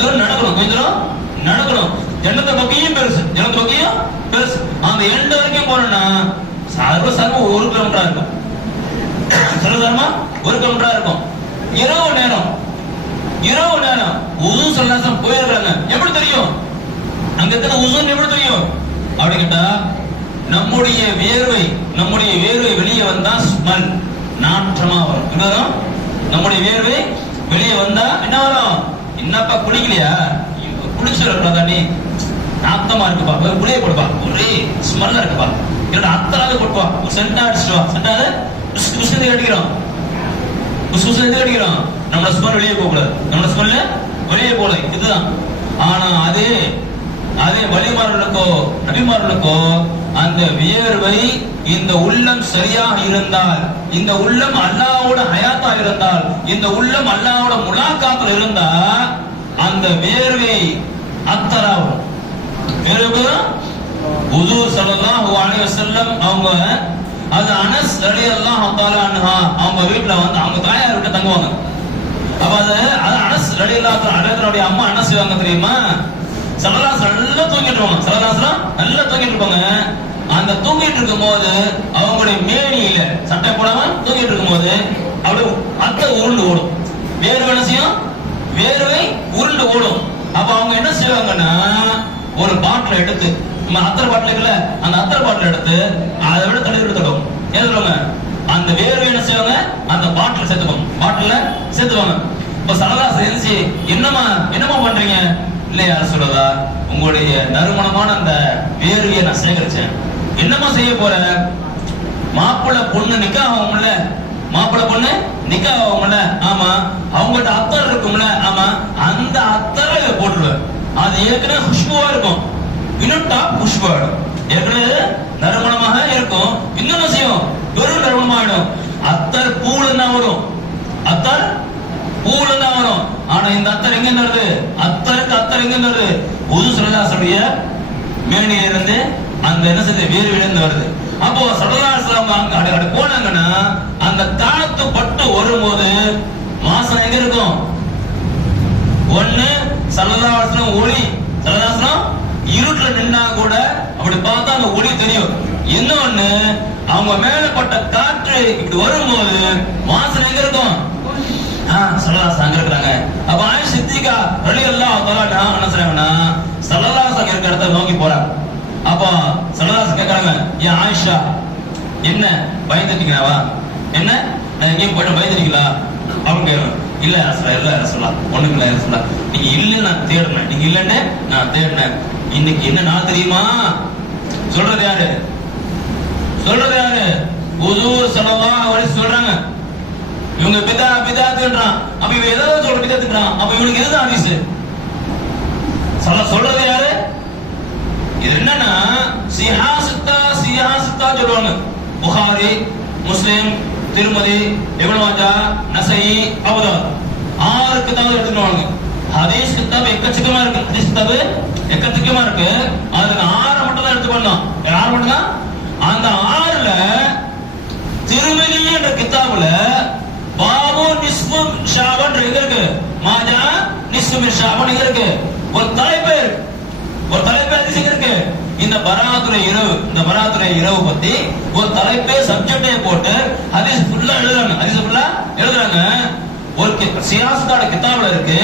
தூரம் நடக்கணும். ஜன்னத்துல் பக்கீயும் பெருசு, அந்த எண்ட் வரைக்கும் போனோம்னா சர்வசாதாரணமா 1 கிலோமீட்டரா இருக்கும். இரவு நேரம் உது ஸல்லல்லாஹு போயிருக்காங்க. எப்படி தெரியும்? அங்க இருக்கிற உசுன்னு எப்படி தெரியும் அப்படி கேட்டா, நம்முடைய வேர்வை வெளியே வந்தா ஸ்மெல், நாற்றமா வரும். என்னதான் நம்முடைய வேர்வை வெளியே வந்தா என்ன வரும்? என்னப்பா குளிக்கலையா? குளிச்சிருக்கா நீ, நாத்தமா இருக்குப்பா, குளிய கொடுப்பா, ஒரே ஸ்மெல்லா இருக்குப்பா, என்னோட அத்தனாவது கொடுப்பா, ஒரு சென்டா அடிச்சுட்டு வா. சென்டாவது அடிக்கிறோம், நம்மளோட ஸ்மெல் வெளியே போகக்கூடாது, இதுதான். ஆனா அதே நபிமார்களுக்கோ அந்த வியர்வை, இந்த உள்ளம் சரியாக இருந்தால், இந்த உள்ளம் அல்லாஹ்வோட ஹயாத்தா இருந்தால், இந்த உள்ளம் அல்லாஹ்வோட முலாகாத்துல இருந்தா அந்த வியர்வை அத்தராகும். ஹுசூர் ஸல்லல்லாஹு அலைஹி வஸல்லம் அவங்க அது அனஸ் ரலியல்லாஹு தஆலா அன்ஹா அவங்க வீட்ல வந்து அவங்க தாயார் வீட்ல தங்குவாங்க. அப்ப அது அனஸ் ரலியல்லாஹு அன்ஹுடைய அம்மா என்ன செய்வாங்க தெரியுமா? ஸல்லல்லாஹு நல்லா தூங்கிட்டு இருப்பாங்க. ஸல்லல்லாஹு நல்லா தூங்கிட்டு இருப்பாங்க. அந்த தூங்கிட்டு இருக்கும்போது அவங்களுடைய மேனியில சட்டை போடாம தூங்கிட்டு இருக்கும்போது அப்படியே அத்தை உருண்டு ஓடும். வேர்வை என்ன செய்யும்? வேர்வை உருண்டு ஓடும். அப்ப அவங்க என்ன செய்வாங்கன்னா ஒரு பாட்டில் எடுத்து நம்ம அத்தர் பாட்டில் இருக்குல்ல, அந்த அத்தர் பாட்டில் எடுத்து அதை விட தண்ணி எடுத்துடும். என்ன சொல்லுவாங்க? அந்த வேர்வை என்ன செய்வாங்க? அந்த பாட்டில் சேர்த்துப்பாங்க. பாட்டில சேர்த்துவாங்க. இப்ப ஸல்லல்லாஹு அலைஹி வஸல்லம் என்னமா பண்றீங்க? இல்லையா சொல்றதா, உங்களுடைய நறுமணமான அந்த வேர்வையை நான் சேகரிச்சேன். என்னமா செய்ய போற? மாப்பிள்ளை பொண்ணு நிக்காஹ் ஆகும்ல, மாப்பிள்ளை பொண்ணு நிக்காஹ் ஆகும்ல, ஆமா, அவங்கள்ட்ட அத்தர் இருக்கும்ல, ஆமா, அந்த அத்தரை போட்டுருவேன். அது ஏற்கனவே குஷ்புவா இருக்கும், இன்னும் டாப் குஷ்பு ஏற்கனவே நறுமணமாக இருக்கும், இன்னும் செய்யும் வெறும் நறுமணமாயிடும். அத்தர் பூல தான் வரும், அத்தர் பூல தான் வரும். ஆனா இந்த அத்தர் எங்க வருது? அத்தர் எங்க வருது? உது ஸல்லல்லாஹு மேனியில இருந்து அந்த என்ன செய்ய வேர்விலிருந்து வருது. அப்போ ஸல்லல்லாஹு அலைஹி வஸல்லம் அங்க போனாங்கன்னா அந்த காலத்து பட்டு வரும்போது வாசனை எங்க இருக்கும்? ஒண்ணு ஸல்லல்லாஹு அலைஹி வஸல்லம் ஒளி, ஸல்லல்லாஹு அலைஹி வஸல்லம் இருட்டுல நின்னா கூட அப்படி பார்த்தா அந்த ஒளி தெரியும். இன்னொன்னு அவங்க மேல பட்ட காற்று இப்படி வரும்போது வாசனை எங்க இருக்கும்? ஸல்லல்லாஹு அங்க இருக்கிறாங்க. அப்ப ஆயிஷா சித்திகா ரலியல்லாஹு தஆலா என்ன சொல்றாங்கன்னா ஸல்லல்லாஹு இருக்கிற இடத்தை நோக்கி போறாங்க. அப்போ ஸல்லல்லாஹு கேக்குறாங்க, ஏன் ஆயிஷா என்ன பயந்துட்டீங்களாவா? என்ன எங்கேயும் போயிட்டு பயந்துட்டீங்களா அப்படின்னு கேட்கணும். இல்ல ரசூலுல்லாஹ் ஒண்ணுக்கு இல்ல ரசூலுல்லாஹ், நீங்க இல்லன்னு நான் தேடினேன், நீங்க இல்லன்னு நான் தேடினேன். இன்னைக்கு என்ன நாள் தெரியுமா? சொல்றது யாரு? ஹுசூர் ஸல்லல்லாஹு அலைஹி வஸல்லம் சொல்றாங்க. இவங்க பிதாத்ன்றான். அப்ப இவன் ஏதோ சொல்ற பிதாத்ன்றான். அப்ப இவனுக்கு எதுதான் ஹதீஸ்? சொல்றது யாரு? இது என்னன்னா சிஹாசுத்தா சொல்லுவாங்க. புகாரி, முஸ்லிம், திருமதி, இப்னு மாஜா, நஸஈ, அபூதாவூத் 6 கிதாப் எடுத்துவாங்க. ஹதீஸ் கிதாப் எக்கச்சக்கமா இருக்கு. ஹதீஸ் கிதாப் எக்கச்சக்கமா இருக்கு. அதுல 6 மட்டும் தான் எடுத்து பண்ணோம். 6 மட்டும் தான். அந்த 6ல திருமதி என்ற கிதாபுல பாபு நிஸ்பு ஷாபன் இருக்கு, மாஜா நிஸ்பு ஷாபன் இருக்கு, ஒரு தலைப்பு ஹதீஸ் இருக்கு. இந்த பராத்துரை இரவு பத்தி ஒரு தலைப்பே சப்ஜெக்டே போட்டு ஹதீஸ் ஃபுல்லா எழுதுறாங்க. ஒரு சியாசத்தோட கிதாபுல இருக்கு,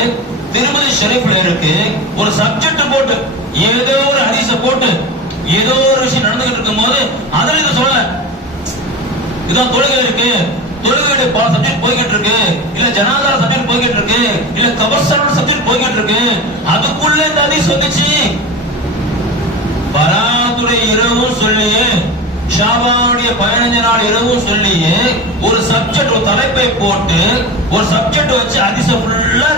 திருமதி ஷரீஃப்ல இருக்கு, ஒரு சப்ஜெக்ட் போட்டு ஏதோ ஒரு ஹதீஸ போட்டு ஏதோ ஒரு விஷயம் நடந்துகிட்டு இருக்கும் போது அதுல இதை சொல்லல. இதான் தொழுகை இருக்கு, தொழுகையுடைய பல சப்ஜெக்ட் போய்கிட்டு இருக்கு, இல்ல ஜனாதா சப்ஜெக்ட் போய்கிட்டு இருக்கு, இல்ல கபர்ஸ்தானோட சப்ஜெக்ட் போய்கிட்டு இருக்கு. அதுக்குள்ள இந்த ஹதீஸ் வந்துச்சு. பராத்துரை இரவும் சொல்லியே, ஷாபானுடைய 15 நாள் இரவும் சொல்லியே ஒரு சப்ஜெக்ட், ஒரு தலைப்பை போட்டு ஒரு சப்ஜெக்ட் வச்சு ஹதீஸ ஃபுல்லா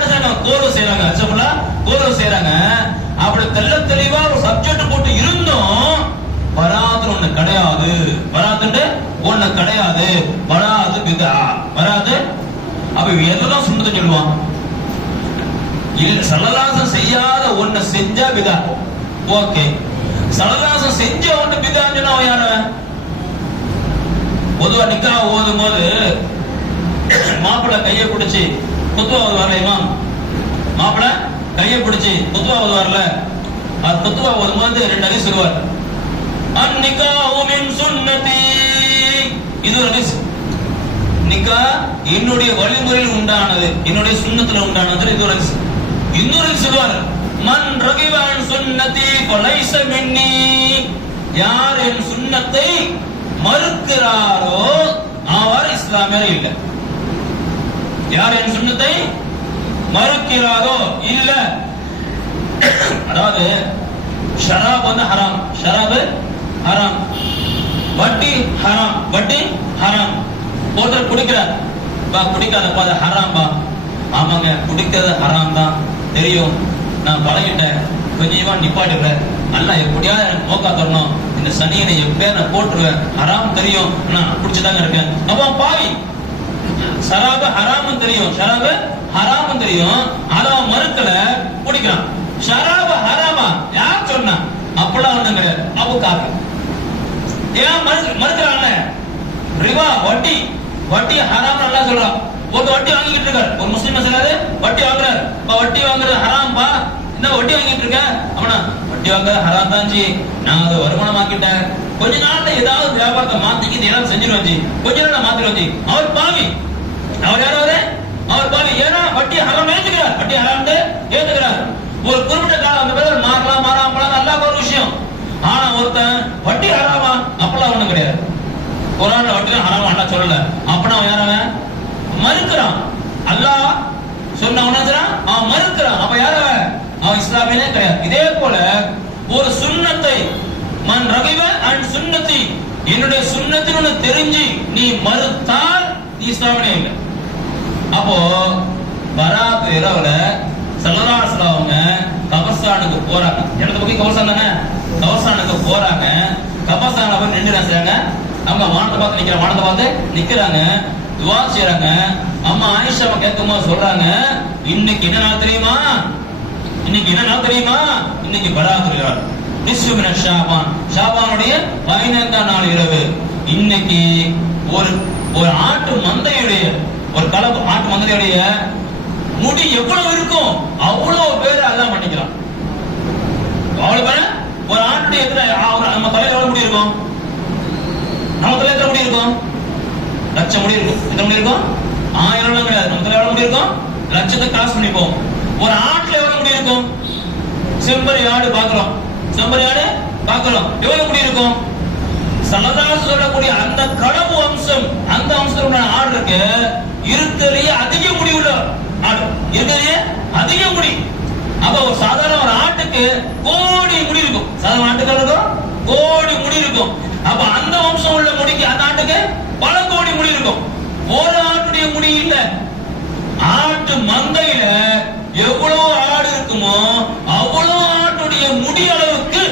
கோர்வை செய்றாங்க. அப்படி தெளிவா ஒரு சப்ஜெக்ட் போட்டு இருந்தோம். பராத்து ஒண்ணு கிடையாது, பராத்து பிதா, பராத்து. அப்ப எதுதான் சுண்ணத்து சொல்லுவான்? ஸல்லல்லாஹு செய்யாத ஒண்ணு செஞ்சா பிதா. ஓகே, ஸல்லல்லாஹு செஞ்ச ஒண்ணு பிதான்னு சொன்னா யாரு? பொதுவா நிக்காஹ் ஓதும் போது மாப்பிள்ளை கையை பிடிச்சி குத்துவா ஓதுவார்ல இமாம், மாப்பிள்ளை கையை பிடிச்சி குத்துவா ஓதுவார்ல, அது குத்துவா ஓதும் போது 2 ஹதீஸ் சொல்லுவார். அன்னிகாஹு மின் சுன்னதி, இது ஒரு ஹதீஸ். நிக்காஹ் என்னுடைய வழிமுறையில் உண்டானது, என்னுடைய சுன்னத்துல உண்டானது, இது ஒரு ஹதீஸ். இன்னொரு ஹதீஸ் சொல்லுவார், மன் ரகிப அன் சுன்னதி ஃபலைஸ மின்னி, யார் என் சுன்னத்தை மறுக்கிறாரோ அவர் இஸ்லாமியர் இல்லை. யார் என் சுன்னத்தை மறுக்கிறாரோ இல்ல. அதாவது ஷராப் வந்து ஹராம், ஷராப் ஹராம், வட்டி ஹராம். ஒருத்தர் குடிக்கிறார், குடிக்காதப்பா அது ஹராம் பா. ஆமாங்க, குடிக்கிறது ஹராம் தான் தெரியும், நான் பழகிட்டேன், கொஞ்சமா நிப்பாட்டுறேன், அல்லாஹ் எப்படியாவது எனக்கு மோக்கா தரணும், இந்த சனியனை எப்படியா நான் போட்டுருவேன், ஹராம் தெரியும், நான் குடிச்சுதாங்க இருக்கேன். அப்போ பாவி, ஷராபு ஹராமும் தெரியும், அத மறுக்கல, குடிக்கிறான். ஷராபு ஹராமா யார் சொன்னா? அப்பெல்லாம் ஒண்ணும் கிடையாது. அபு காஃபி ஏன் மறுக்கிறாங்க? ரிபா வட்டி, வட்டி ஹராம் அல்லாஹ் சொல்றான். ஒரு வட்டி வாங்கிட்டு இருக்காரு, ஒரு முஸ்லிம் சொல்றாரு வட்டி வாங்குறாரு, வட்டி வாங்குறது ஹராம் பா, என்ன வட்டி வாங்கிட்டு இருக்க? அவனா வட்டி வாங்குறது ஹராம் தான் ஜி, நான் அதை வருமானம் ஆக்கிட்டேன், கொஞ்ச நாள்ல ஏதாவது வியாபாரத்தை மாத்திக்கிட்டு ஏதாவது செஞ்சிருவேன் ஜி, கொஞ்ச நாள் மாத்திருவேன் ஜி. அவர் பாவி, அவர் யாராவது அவர் பாவி. ஏன்னா வட்டி ஹராம் ஏத்துக்கிறார், வட்டி ஹராம் ஏத்துக்கிறார். ஒரு குறிப்பிட்ட காலம் அந்த பேர் மாறலாம் மாறாமலாம் அல்லாஹ் ஒரு விஷயம். ஆனா ஒருத்தன் வட்டி ஹராமா அப்பெல்லாம் ஒண்ணும் கிடையாது, குர்ஆன்ல வட்டி ஹராமா அல்லாஹ் சொல்லல. அப்பனா அவன் யாரவன் மறுக்கிறான், அல்லாஹ் சொன்னவன அவன் மறுக்கிறான். அப்ப யாரவன் அவன் இஸ்லாமியனே கிடையாது. இதே போல ஒரு சுன்னத்தை மன் ரகிப அன் சுன்னதி, என்னுடைய சுன்னத்தின்னு தெரிஞ்சு நீ மறுத்தால் நீ இஸ்லாமியனே இல்லை. அப்போ பராத் இரவுல ஸல்லல்லாஹு அலைஹி வஸல்லம் அவங்க கபர்ஸ்தானுக்கு போறாங்க. இடத்து பக்கம் கபர்ஸ்தான் தானே, கபர்ஸ்தானுக்கு போறாங்க. கபர்ஸ்தான்ல போய் நின்று செய்றாங்க, அவங்க வானத்தை பார்த்து நிக்கிறாங்க, வானத்தை பார்த்து நிக்கிறாங்க, துவா செய்றாங்க. அம்மா ஆயிஷா கேட்கும்போது சொல்றாங்க, இன்னைக்கு என்ன நாள் தெரியுமா, இன்னைக்கு என்ன நாள் தெரியுமா, இன்னைக்கு பராத் இரவு, நிஸ்ஃபு மின ஷாபான், ஷாபானுடைய 15ஆம் நாள் இரவு. இன்னைக்கு ஒரு ஆட்டு மந்தையுடைய, ஒரு கலப்பு ஆட்டு மந்தையுடைய முடி எவ்வளவு இருக்கும் அவ்வளவு பேர் அல்லாஹ் மன்னிக்கிறான். அவ்வளவு பேர் ஒரு ஆட்டுடைய நம்ம தலையில எவ்வளவு முடி இருக்கும், நம்ம தலையில எத்தனை முடி இருக்கும், லட்சம் முடி இருக்கும். எத்தனை முடி இருக்கும், 1000 கிடையாது, நம்ம தலையில எவ்வளவு முடி இருக்கும், லட்சத்தை கிராஸ் பண்ணிப்போம். ஒரு ஆட்டுல எவ்வளவு முடி இருக்கும், செம்பரி ஆடு பாக்குறோம், செம்பரி ஆடு பாக்குறோம், எவ்வளவு முடி இருக்கும். ஸல்லல்லாஹு சொல்லக்கூடிய அந்த கடவு வம்சம், அந்த வம்சத்தோட ஆடு இருக்கு, இருக்கிறதுலயே அதிக முடி உள்ள ஆடு, இருக்கிறதுலயே அதிக முடி. அப்ப ஒரு சாதாரண ஒரு ஆட்டுக்கு கோடி முடி இருக்கும், சாதாரண ஆட்டுக்கு கோடி முடி இருக்கும். அப்ப அந்த வம்சம் உள்ள முடிக்கு அந்த ஆட்டுக்கு பல கோடி முடி இருக்கும். ஒரு ஆட்டுடைய முடி இல்ல, ஆட்டு மந்தையில எவ்வளவு ஆடு இருக்குமோ அவ்வளவு ஆட்டுடைய முடி அளவுக்கு,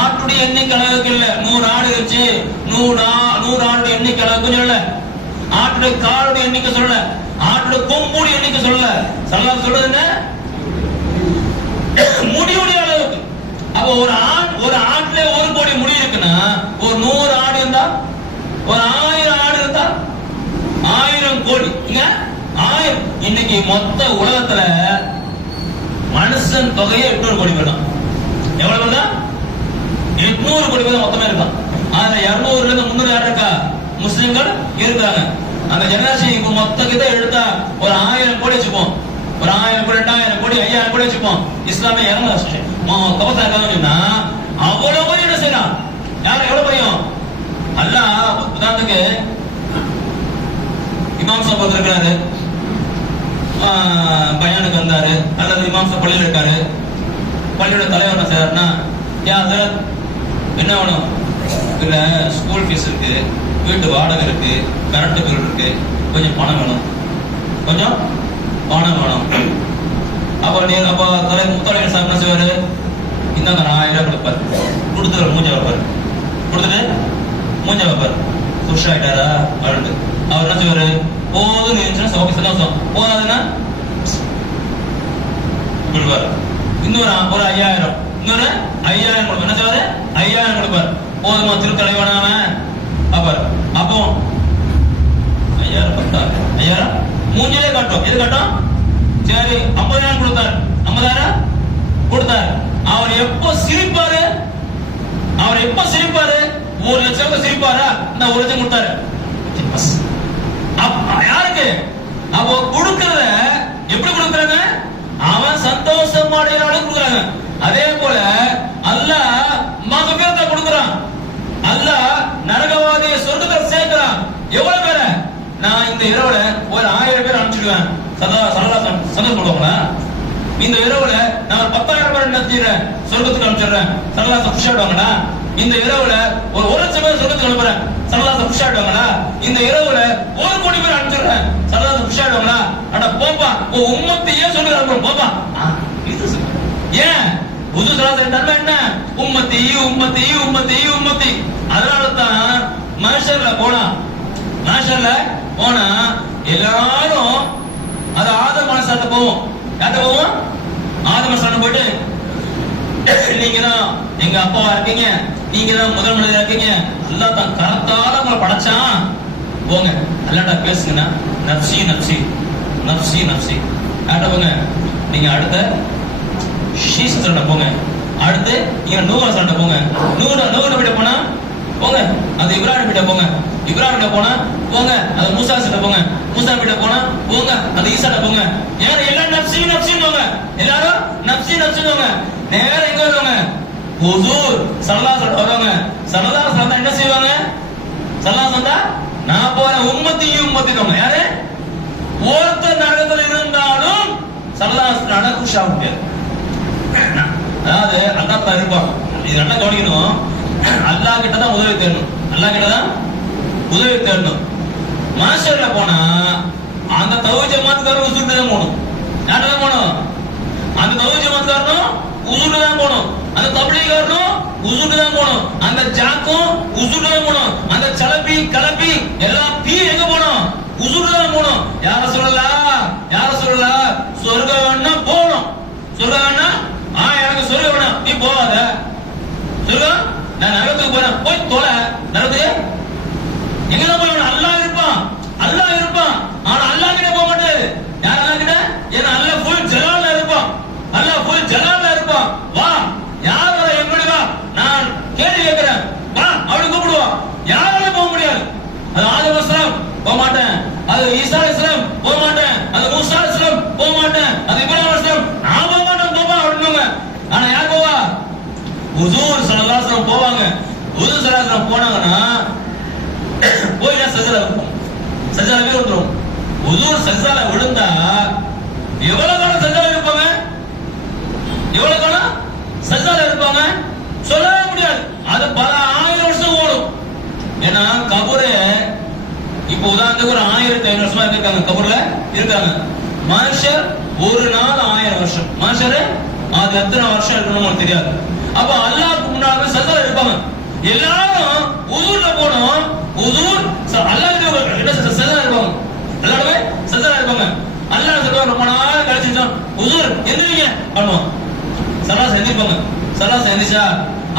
ஆட்டுடைய எண்ணிக்கை அளவுக்கு இல்ல. 100 ஆடு இருந்துச்சு, 100 ஆடு எண்ணிக்கை அளவுக்கு சொல்லல, ஆட்டுடைய காலுடைய எண்ணிக்கை சொல்லல, ஆட்டுடைய கொம்புடைய எண்ணிக்கை சொல்லல. ஸல்லல்லாஹு சொல்றது என்ன, முடியுடைய அளவுக்கு. அப்ப ஒரு ஆட்டுல 1 கோடி முடி இருக்குன்னா, ஒரு 100 ஆடு இருந்தா, ஒரு 1000 ஆடு இருந்தா 1000 கோடி. இங்க 1000. இன்னைக்கு மொத்த உலகத்துல மனுஷன் தொகையே 800 கோடி பேர் தான். எவ்வளவு பேர் தான், 800 கோடி பேர் மொத்தமே இருக்கான். அதுல 200 இருந்து 300 யார் இருக்கா, முஸ்லிம்கள் இருக்காங்க. அந்த ஜெனரேஷன் இப்ப மொத்த கிட்ட எடுத்தா ஒரு 1000 கோடி வச்சுப்போம், ஒரு 1000 கோடி, 2000 கோடி, 5000 கோடி வச்சுப்போம். இஸ்லாமிய கபசாங்கன்னா அவ்வளவு கோடி என்ன செய்யலாம், யார் எவ்வளவு பையன். அல்லாஹ் உதாரணத்துக்கு இமாம் சாப் இருக்கிறாரு, பயானுக்கு வந்தாரு, அல்லது இமாம் சாப் பள்ளியில் இருக்காரு, பள்ளியோட தலைவர் என்ன செய்யறாருன்னா, என்ன வேணும், இல்ல ஸ்கூல் ஃபீஸ் இருக்கு, வீட்டு வாடகை இருக்கு, கரண்ட் பில் இருக்கு, கொஞ்சம் பணம் வேணும், கொஞ்சம் பணம் வேணும். அப்ப முத்தலைவர் சார் என்ன செய்வாரு, இந்தாங்க நான் 1000 கொடுப்பாரு, கொடுத்துரு மூஞ்ச வைப்பாரு, கொடுத்துட்டு மூஞ்ச வைப்பாரு, புஷ் ஆயிட்டாரா அப்படின்னு. அவர் என்ன செய்வாரு, போதுன்னு இருந்துச்சுன்னா ஓகே சந்தோஷம், போதாதுன்னா கொடுப்பாரு. இன்னொரு 5000, இன்னொரு 5000 கொடுப்பாரு. என்ன செய்வாரு, 5000 கொடுப்பாரு. போதுமா திருக்கலை வேணாம பாப்பாரு. அப்போ 5000 பத்தாரு, 5000 மூஞ்சிலே காட்டும், எது காட்டும், சரி 50000 கொடுத்தாரு, 50000 கொடுத்தாரு. அவர் எப்போ சிரிப்பாரு, அவர் எப்ப சிரிப்பாரு, 1 லட்சம் சிரிப்பாரா, இந்த 1 லட்சம் கொடுத்தாரு யாருக்கு. அப்போ கொடுக்கறத எப்படி கொடுக்கறாங்க, அவன் சந்தோஷம் அடைகிற அளவுக்கு கொடுக்கறாங்க. அதே போல அல்லாஹ் மகஃபிரத்தை கொடுக்கறான், அல்லாஹ் நரகவாதியை சொர்க்கத்துல சேர்க்கிறான். எவ்வளவு பேரை நான் இந்த இரவுல ஒரு 1000 பேர் அனுப்பிச்சிடுவேன், சந்தோஷப்படுவாங்களா. இந்த இரவுல நான் 10,000 பேர் நினைச்சிடுறேன், சொர்க்கத்துக்கு அனுப்பிச்சிடுறேன், சல்லல்லாஹு புஷாடுவாங்களா. இந்த இரவுல ஒரு 1 லட்சம் பேர் சொர்க்கத்துக்கு அனுப்புறேன், சல்லல்லாஹு புஷாடுவாங்களா. இந்த இரவுல 1 கோடி பேர் அனுப்பிச்சிடுறேன், சல்லல்லாஹு புஷாடுவாங்களா. அட போப்பா, உம்மத்தையே சொல்லுறாங்க, போப்பா. ஏன் புது சலாசன் தன்மை என்ன, உம்மத்தி உம்மத்தி உம்மத்தி உம்மத்தி. அதனால தான் மனுஷர்ல போனா எல்லாரும் அது ஆதம் மனசாட்ட போவோம், யார்ட்ட போவோம், ஆதம் மனசாட்ட போயிட்டு நீங்க தான் எங்க அப்பாவா இருக்கீங்க, நீங்க தான் முதல் மனிதரா இருக்கீங்க, அல்லாஹ் தான் கரத்தால உங்களை படைச்சான், போங்க அல்லாஹ்ட்ட பேசுங்கன்னா நப்சி நப்சி நப்சி நப்சி ஆட்ட போங்க. நீங்க அடுத்த ஷீஸ் சொல்ல போங்க, அடுத்து நீங்க நூவா சொல்ல போங்க, நூறு விட போனா போங்க அது இப்ராஹிம் கிட்ட போங்க, இப்ராஹிம் கிட்ட போனா போங்க அது மூசா கிட்ட போங்க, மூசா கிட்ட போனா போங்க அது ஈசா கிட்ட போங்க. யார் எல்லாம் நப்சி நப்சி போங்க, எல்லாரும் நப்சி நப்சி போங்க. நேரா எங்க வருவாங்க? ஹுசூர் ஸல்லல்லாஹு அலைஹி வஸல்லம் வருவாங்க. ஸல்லல்லாஹு அலைஹி வஸல்லம் என்ன செய்வாங்க? ஸல்லல்லாஹு அலைஹி வஸல்லம் நான் போற உம்மத்தி போங்க. யாரு ஒருத்தர் நரகத்தில் இருந்தாலும் ஸல்லல்லாஹு அலைஹி வஸல்லம் குஷா முடியாது. அதாவது அல்லாஹ் தான் இருப்பான். இது நல்லா கவனிக்கணும். அல்லாஹ் கிட்ட தான் உதவி தேடணும், அல்லாஹ் கிட்ட தான் உதவி தேடணும். மாஷர்ல போனா அந்த தௌஹீத் ஜமாத்காரர் உசூர்ல தான் போகணும். யார்ல போகணும்? அந்த தௌஹீத் ஜமாத்காரரும் உசூர்ல தான் போகணும், அந்த தப்லீகாரரும் உசூர்ல தான் போகணும், அந்த ஜாக்கும் உசூர்ல தான் போகணும், அந்த சலபி கலபி எல்லாம் பீ எங்க போகணும்? உசூர்ல தான் போகணும். யார சொல்லலாம் சொர்க்கம் வேணா போகணும், சொர்க்கம் வேணா எனக்கு சொர்க்கம் வேணாம் நீ போகாத, சொர்க்கம் நான் நரகத்துக்கு போறேன் போய் தொலை, நரகத்துக்கு எங்க போய் அல்லாஹ் இருப்பான், அல்லாஹ் இருப்பான். ஆனா அல்லாஹ் கிட்ட போக மாட்டாரு. யார் அல்லாஹ் கிட்ட? ஏன்னா அல்லாஹ் ஃபுல் ஜலால்ல இருப்பான், அல்லாஹ் ஃபுல் ஜலால்ல இருப்பான். வா யார் வர எப்படி வா, நான் கேள்வி கேட்கிறேன் வா அவனுக்கு கூப்பிடுவான். யாராலும் போக முடியாது. அது ஆதம் அலைஹிஸ்ஸலாம் போக மாட்டேன், அது ஈசா அலைஹிஸ்ஸலாம் போக மாட்டேன், அது மூசா அலைஹிஸ்ஸலாம் போக மாட்டேன், அது இப்ராஹிம் அலைஹிஸ்ஸலாம் நான் போக மாட்டேன் போவா அப்படின்னுங்க. ஆனா யார் போவா? ஹுசூர் ஸல்லல்லாஹு அலைஹி வஸல்லம் போவாங்க. ஹுசூர் ஸல்லல்லாஹு அலைஹி வஸல்லம் போனாங்கன்னா போய் சஜ்ஜால இருக்கும், சஜ்ஜாலவே விழுந்துரும். ஹுசூர் சஜ்ஜால விழுந்தா எவ்வளவு காலம் சஜ்ஜால இருப்பாங்க? எவ்வளவு காலம் சஜ்ஜால இருப்பாங்க சொல்லவே முடியாது. அது பல ஆயிரம் வருஷம் ஓடும். ஏன்னா கபூரே இப்ப உதாரணத்துக்கு ஒரு 1500 வருஷமா இருக்காங்க, கபூர்ல இருக்காங்க. மனுஷர் ஒரு நாள் 1000 வருஷம், மனுஷர் அது எத்தனை வருஷம் இருக்கணும்னு தெரியாது. அப்ப அல்லாஹ்க்கு முன்னாடி சஜ்ஜால இருப்பாங்க. எல்லாரும் ஹுசூர்ல போனோம், ஹுசூர் அல்லாஹ் கிட்ட சஜ்ஜால இருப்பாங்க, எல்லாருமே சஜ்ஜால இருப்பாங்க. அல்லாஹ் சொல்லுவாங்க ரொம்ப நாள் கழிச்சு ஹுசூர் எந்திரிங்க பண்ணுவோம். ஸல்லல்லாஹு எந்திரிப்பாங்க. ஸல்லல்லாஹு எந்திரிச்சா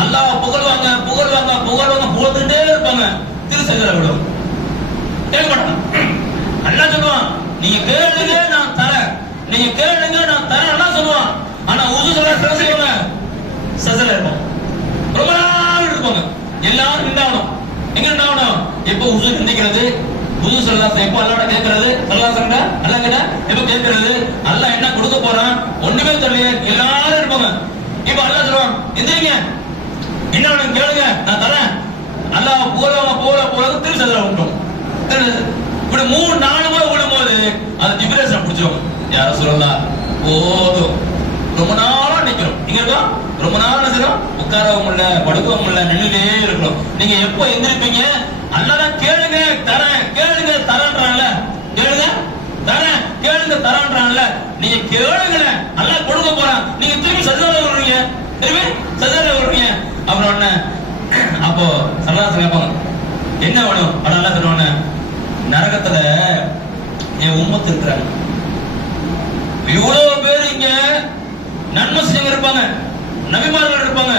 அல்லாஹ் புகழ்வாங்க புகழ்ந்துட்டே இருப்பாங்க. திரு சஜ்ஜால விடுவாங்க, கேட்க மாட்டாங்க. அல்லாஹ் சொல்லுவான் நீங்க கேளுங்க நான் தரேன், நீங்க கேளுங்க நான் தரேன் எல்லாம் சொல்லுவான். ஆனா ஹுசூர் ஸல்லல்லாஹு செய்வாங்க சஜ்ஜால இருப்பாங்க, ரொம்ப நாள் இருப்பாங்க. எல்லாரும் நின்றாகணும். எங்க நின்றாகணும்? எப்ப ஹுசூர் எந்திரிக்கிறது, ஹுசூர் ஸல்லல்லாஹு எப்ப அல்லாஹ்ட்ட கேட்கிறது, ஸல்லல்லாஹு அல்லாஹ் கிட்ட எப்ப கேட்கிறது, அல்லாஹ் என்ன கொடுக்க போறான் ஒண்ணுமே தெரியல, எல்லாரும் இருப்பாங்க. இப்ப அல்லாஹ் சொல்லுவான் எந்திரிங்க என்ன வேணும் கேளுங்க நான் தரேன். அல்லாஹ் போல திரு சஜ்ஜால விட்டோம். இப்படி 3-4 முறை விழும்போது அது ஜிப்ரீல் பிடிச்சோம். யார சொல்லலாம் போதும் ரொம்ப நாளா நிக்கிறோம், இங்க இருக்கோம் ரொம்ப நாள் நிக்கிறோம், உட்காரவும் முடியல படுக்கவும் முடியல, நின்னுட்டே இருக்கணும். நீங்க எப்போ எந்திரிப்பீங்க? அல்லாஹ் கேளுங்க தரேன், கேளுங்க தரேன்றான்ல, கேளுங்க தரேன், கேளுங்க தரேன்றான்ல, நீங்க கேளுங்க அல்லாஹ் கொடுக்க போறான். நீங்க திரும்பி சஜ்ஜால வருவீங்க, திரும்பி சஜ்ஜால வருவீங்க. அப்புறம் என்ன அப்போ ஸல்லல்லாஹு கேட்பாங்க என்ன வேணும்? அல்லாஹ் சொல்லுவாங்க நரகத்துல என் உம்மத்து இருக்கிறாங்க, இவ்வளவு பேர் இங்க நன்மை செஞ்சவங்க இருப்பாங்க, நபிமார்கள் இருப்பாங்க,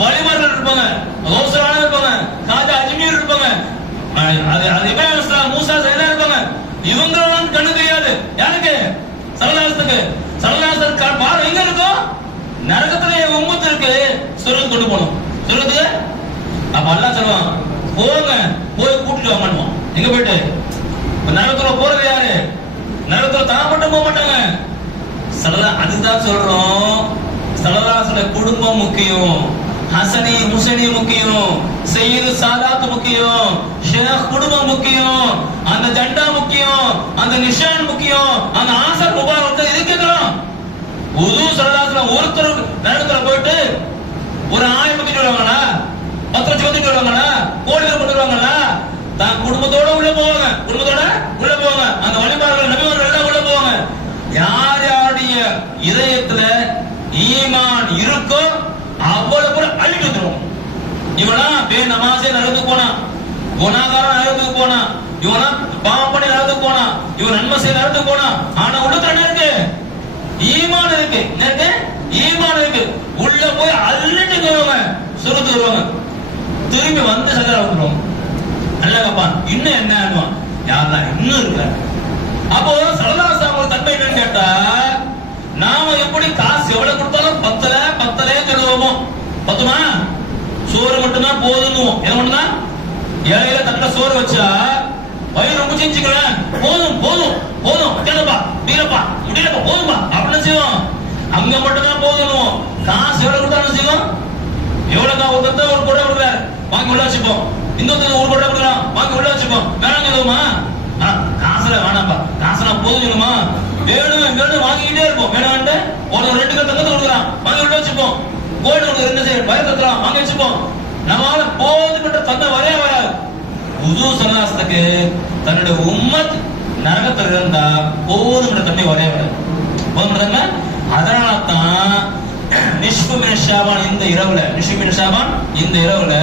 வலிமார்கள் இருப்பாங்க, கௌசரான இருப்பாங்க, காஜா அஜ்மீர் இருப்பாங்க, அது இப்ராஹிம் அலைஹிஸ்ஸலாம் மூசா எல்லாம் இருப்பாங்க. இவங்களெல்லாம் கண்ணு தெரியாது யாருக்கு? ஸல்லல்லாஹு பாரு எங்க இருக்கும்? நரகத்துல என் உம்மத்து இருக்கு, சொர்க்கத்துக்கு கொண்டு போகணும், சொர்க்கத்துக்கு. அப்ப அல்லாஹ் சொல்லுவான் போங்க போய் கூட்டிட்டு வாங்கணுமா. எங்க போயிட்டு நரகத்துல போறது யாரு? நரகத்துல தான் மட்டும் போக மாட்டாங்க. அதுதான் சொல்றோம் ஸல்லல்லாஹு குடும்பம் முக்கியம், ஹசனி முசனி முக்கியம், சையது சாதாத் முக்கியம், ஷேக் குடும்பம் முக்கியம், அந்த ஜண்டா முக்கியம், அந்த நிஷான் முக்கியம், அந்த ஆசர் முபாரக் இதுக்கெல்லாம் ஹுசூர் ஸல்லல்லாஹு அலைஹி ஒருத்தர் நரகத்துல போயிட்டு ஒரு 1000 பத்திட்டு வருவாங்களா, 10 லட்சம் பத்திட்டு வருவாங்களா, கோடிகள் கொண்டு வருவாங்களா? தான் குடும்பத்தோட உள்ள போவாங்க, குடும்பத்தோட உள்ள போவாங்க, அந்த வழிபாடுகள் நபிமார்கள் எல்லாம் உள்ள போவாங்க. யார் யாருடைய இதயத்துல ஈமான் இருக்கோ அவ்வளவு கூட அழிட்டு வந்துருவோம். இவனா பே நமாசே நரகத்துக்கு போனா, குணாகாரம் நரகத்துக்கு போனா, இவனா பாவம் பண்ணி நரகத்துக்கு போனா, இவன் நன்மை செய்ய நரகத்துக்கு போனா. ஆனா உள்ளத்துல என்ன இருக்கு? ஈமான் இருக்கு, நேத்து ஈமான் இருக்கு, உள்ள போய் அள்ளிட்டு வருவாங்க, சொர்க்கத்துக்கு வருவாங்க, திரும்பி வந்து சக்கரை வந்துருவாங்க. நல்லா கேப்பான், இன்னும் என்ன ஆடுவான், யாரெல்லாம் இன்னும் இருக்க. அப்போ சரதாசாமோட தன்மை என்னன்னு கேட்டா, நாம எப்படி காசு எவ்வளவு கொடுத்தாலும் பத்தலே சொல்லுவோமோ, பத்துமா சோறு மட்டும்தான் போதுங்குவோம். என்ன மட்டும்தான் ஏழையில தட்டில சோறு வச்சா வயிறு ரொம்ப செஞ்சுக்கலாம், போதும் போதும் போதும் கேளப்பா வீரப்பா முடியலப்பா போதும்பா அப்படின்னு செய்வோம். அங்க மட்டும்தான் போதும். காசு எவ்வளவு கொடுத்தாலும் செய்வோம். எவ்வளவு ஒருத்தர் ஒரு கொடை கொடுக்குறாரு, வாங்கி உள்ள வச்சுப்போம். இன்னொருத்தர் ஒரு கொடை கொடுக்குறான், வாங்கி உள்ள வச்சுப்போம். வேணாம் சொல்லுவோமா? காசுல வேணாம்பா, காசுல போதும் சொல்லுமா? வேணும் வேணும் வாங்கிக்கிட்டே இருப்போம். வேணான்ட்டு ஒரு 2 தங்கத்தை கொடுக்குறான், வாங்கி உள்ள வச்சுப்போம். கோயில் கொடுக்குற 2 சைடு பயிர் தத்துறான், வாங்கி வச்சுப்போம். நம்மளால போதும் தந்த வரவே வராது. உது சலாசத்துக்கு தன்னுடைய உம்மத் நரகத்தில் இருந்தா போதும் தன்மை வரவே வராது. போதும். அதனால தான் நிஷ்பு மின் ஷாபான் இந்த இரவுல, நிஷ்பு மின் ஷாபான் இந்த இரவுல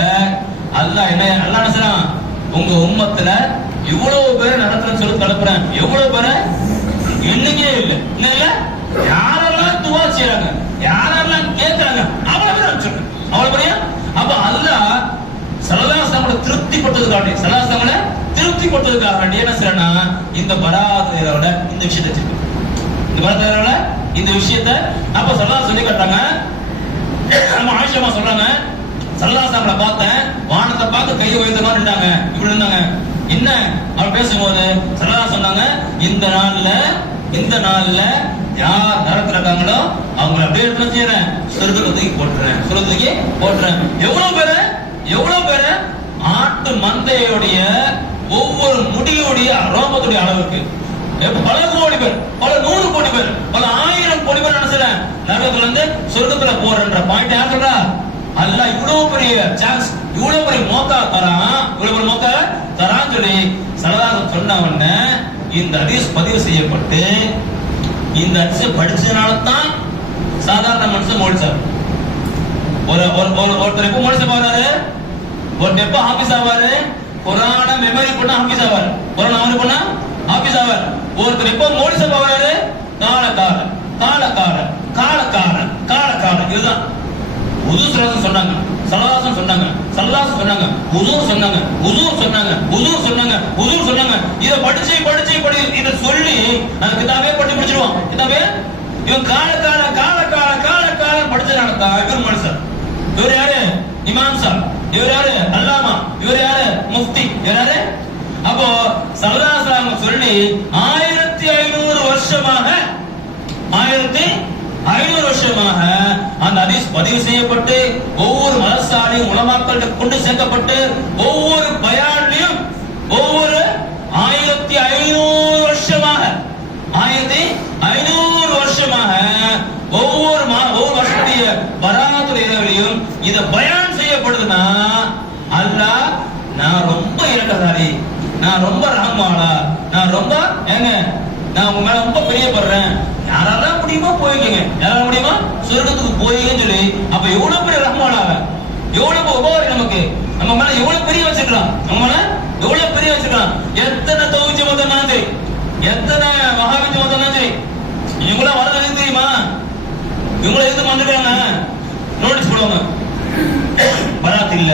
அல்லாஹ் என்ன சொல்றான், உங்க உம்மத்துல இவ்வளவு பேர் நடத்துறேன்னு சொல்லி கலப்புறேன். எவ்வளவு பேர இன்னைக்கே இல்லை, இல்ல யாரெல்லாம் துவா செய்யறாங்க, யாரெல்லாம் கேட்கறாங்க, அவ்வளவு பேர் அனுப்பிச்சிருக்கேன். அவ்வளவு பெரிய அப்ப அல்லாஹ் சல்லல்லாஹு திருப்திப்பட்டதுக்காக, சல்லல்லாஹு திருப்திப்பட்டதுக்காக வேண்டி என்ன செய்யறா, இந்த பராத் இரவுல இந்த விஷயத்தை வச்சிருக்கு. இந்த பராத் இரவுல இந்த விஷயத்தை அப்ப சல்லல்லாஹு சொல்லி காட்டாங்க. நம்ம ஆயிஷா சொல்றாங்க, சல்லல்லாஹு பார்த்தேன், வானத்தை பார்த்து கையை உயர்த்த மாதிரி இருந்தாங்க, இப்படி இருந்தாங்க. என்ன அவர் பேசும்போது சல்லல்லாஹு சொன்னாங்க, இந்த நாள்ல யார் நரகத்துல இருக்காங்களோ அவங்களை அப்படியே எடுத்து செய்யறேன், சொர்க்கத்துக்கு போட்டுறேன். எவ்வளவு பேரு ஆட்டு மந்தையுடைய ஒவ்வொரு முடியுடைய ரோமத்துடைய அளவுக்கு பல கோடி பேர், பல 100 கோடி பேர், பல 1000 கோடி பேர் நினைச்சுறேன் நரகத்துல இருந்து சொர்க்கத்துல போறன்ற பாயிண்ட் யார் சொல்றா? அல்லாஹ் இவ்வளவு பெரிய சான்ஸ், இவ்வளவு பெரிய மோக்கா தரான்னு சொல்லி சல்லல்லாஹு சொன்ன உடனே இந்த ஹதீஸ் பதிவு செய்யப்பட்டு, இந்த ஹதீஸ் படிச்சதுனால தான் சாதாரண மனுஷன் மோடிச்சார். ஒருத்தர் எப்ப மோடிச்ச போறாரு, ஒருத்தர் எப்ப ஆபீஸ் ஆவாரு, குரான மெமரி பண்ணா ஆபீஸ் ஆவார், குரான் மெமரி பண்ணா ஆபீஸ் ஆவார். ஒருத்தர் எப்ப மோடிச்ச போறாரு, காலக்காரன். இதுதான் உது சொன்னாங்க, சல்லல்லாஹு சொன்னாங்க, உஸூர் சொன்னாங்க. இத படிச்சு இத சொல்லி அந்த கிதாபே படிச்சு முடிச்சிடுவான். கிதாபே இவன் கால படிச்சதுனால தான் இவர் மனுஷன். இவர் யாரு? இமாம் சாப். இவர் யாரு? அல்லாமா. இவர் யாரு? முஃப்தி. இவர் யாரு? அப்போ சல்லல்லாஹு சொல்லி 1500 வருஷமாக அந்த ஹதீஸ் பதிவு செய்யப்பட்டு ஒவ்வொரு மதசாலையும் உலமாக்கள் கொண்டு சேர்க்கப்பட்டு ஒவ்வொரு பயான்லையும் ஒவ்வொரு 1500 வருஷமாக ஒவ்வொரு வருஷத்துடைய பராத்துடைய இரவிலையும் இத பயான் செய்யப்படுதுன்னா, அல்லாஹ் நான் ரொம்ப இரக்கசாலி, நான் ரொம்ப ரஹ்மானா, நான் ரொம்ப நான் உங்க மேல ரொம்ப பிரியப்படுறேன், யாரால முடியுமா போய்க்கங்க, யாரால முடியுமா சொர்க்கத்துக்கு போய்க்கன்னு சொல்லி, அப்ப எவ்வளவு பெரிய ரஹ்மானாக, எவ்வளவு உபகாரி நமக்கு, நம்ம மேல எவ்வளவு பெரிய வச்சிருக்கலாம், எத்தனை தௌஹீத் மதம் சரி, எத்தனை வஹாபி மதம் சரி, இவங்கள வரது தெரியுமா? இவங்கள எதுக்கு வந்துட்டாங்க? நோட்டீஸ் போடுவாங்க, பராத் இல்ல,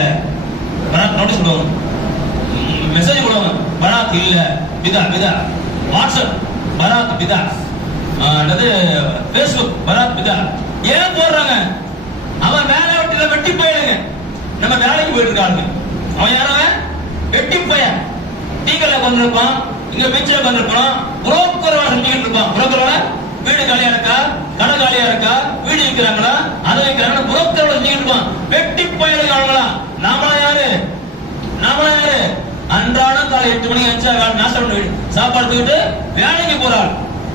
பராத் நோட்டீஸ் போடுவாங்க, மெசேஜ் போடுவாங்க, பராத் இல்ல, பிதா வாட்ஸ்அப் பராத் பிதா, பேஸ்புக் பராத் பிதா. ஏன் போடுறாங்க? அவன் வேலை விட்டு வெட்டி போயிடுங்க. நம்ம வேலைக்கு போயிட்டு இருக்காங்க, அவன் யாரவன் வெட்டி போய டீக்கல்ல கொண்டிருப்பான், இங்க பீச்சில் கொண்டிருப்பான், புரோக்கரோட செஞ்சுக்கிட்டு இருப்பான். புரோக்கரோட வீடு காலியா இருக்கா, கடை காலியா இருக்கா, வீடு விற்கிறாங்களா, அதை வைக்கிறாங்க, புரோக்கரோட செஞ்சுக்கிட்டு இருப்பான். வெட்டி போயிடுங்க. நாமளா யாரு? அன்றாடம் காலை 8 மணிக்கு அஞ்சா நாசம் சாப்பாடு தூக்கிட்டு வேலைக்கு போறாள்.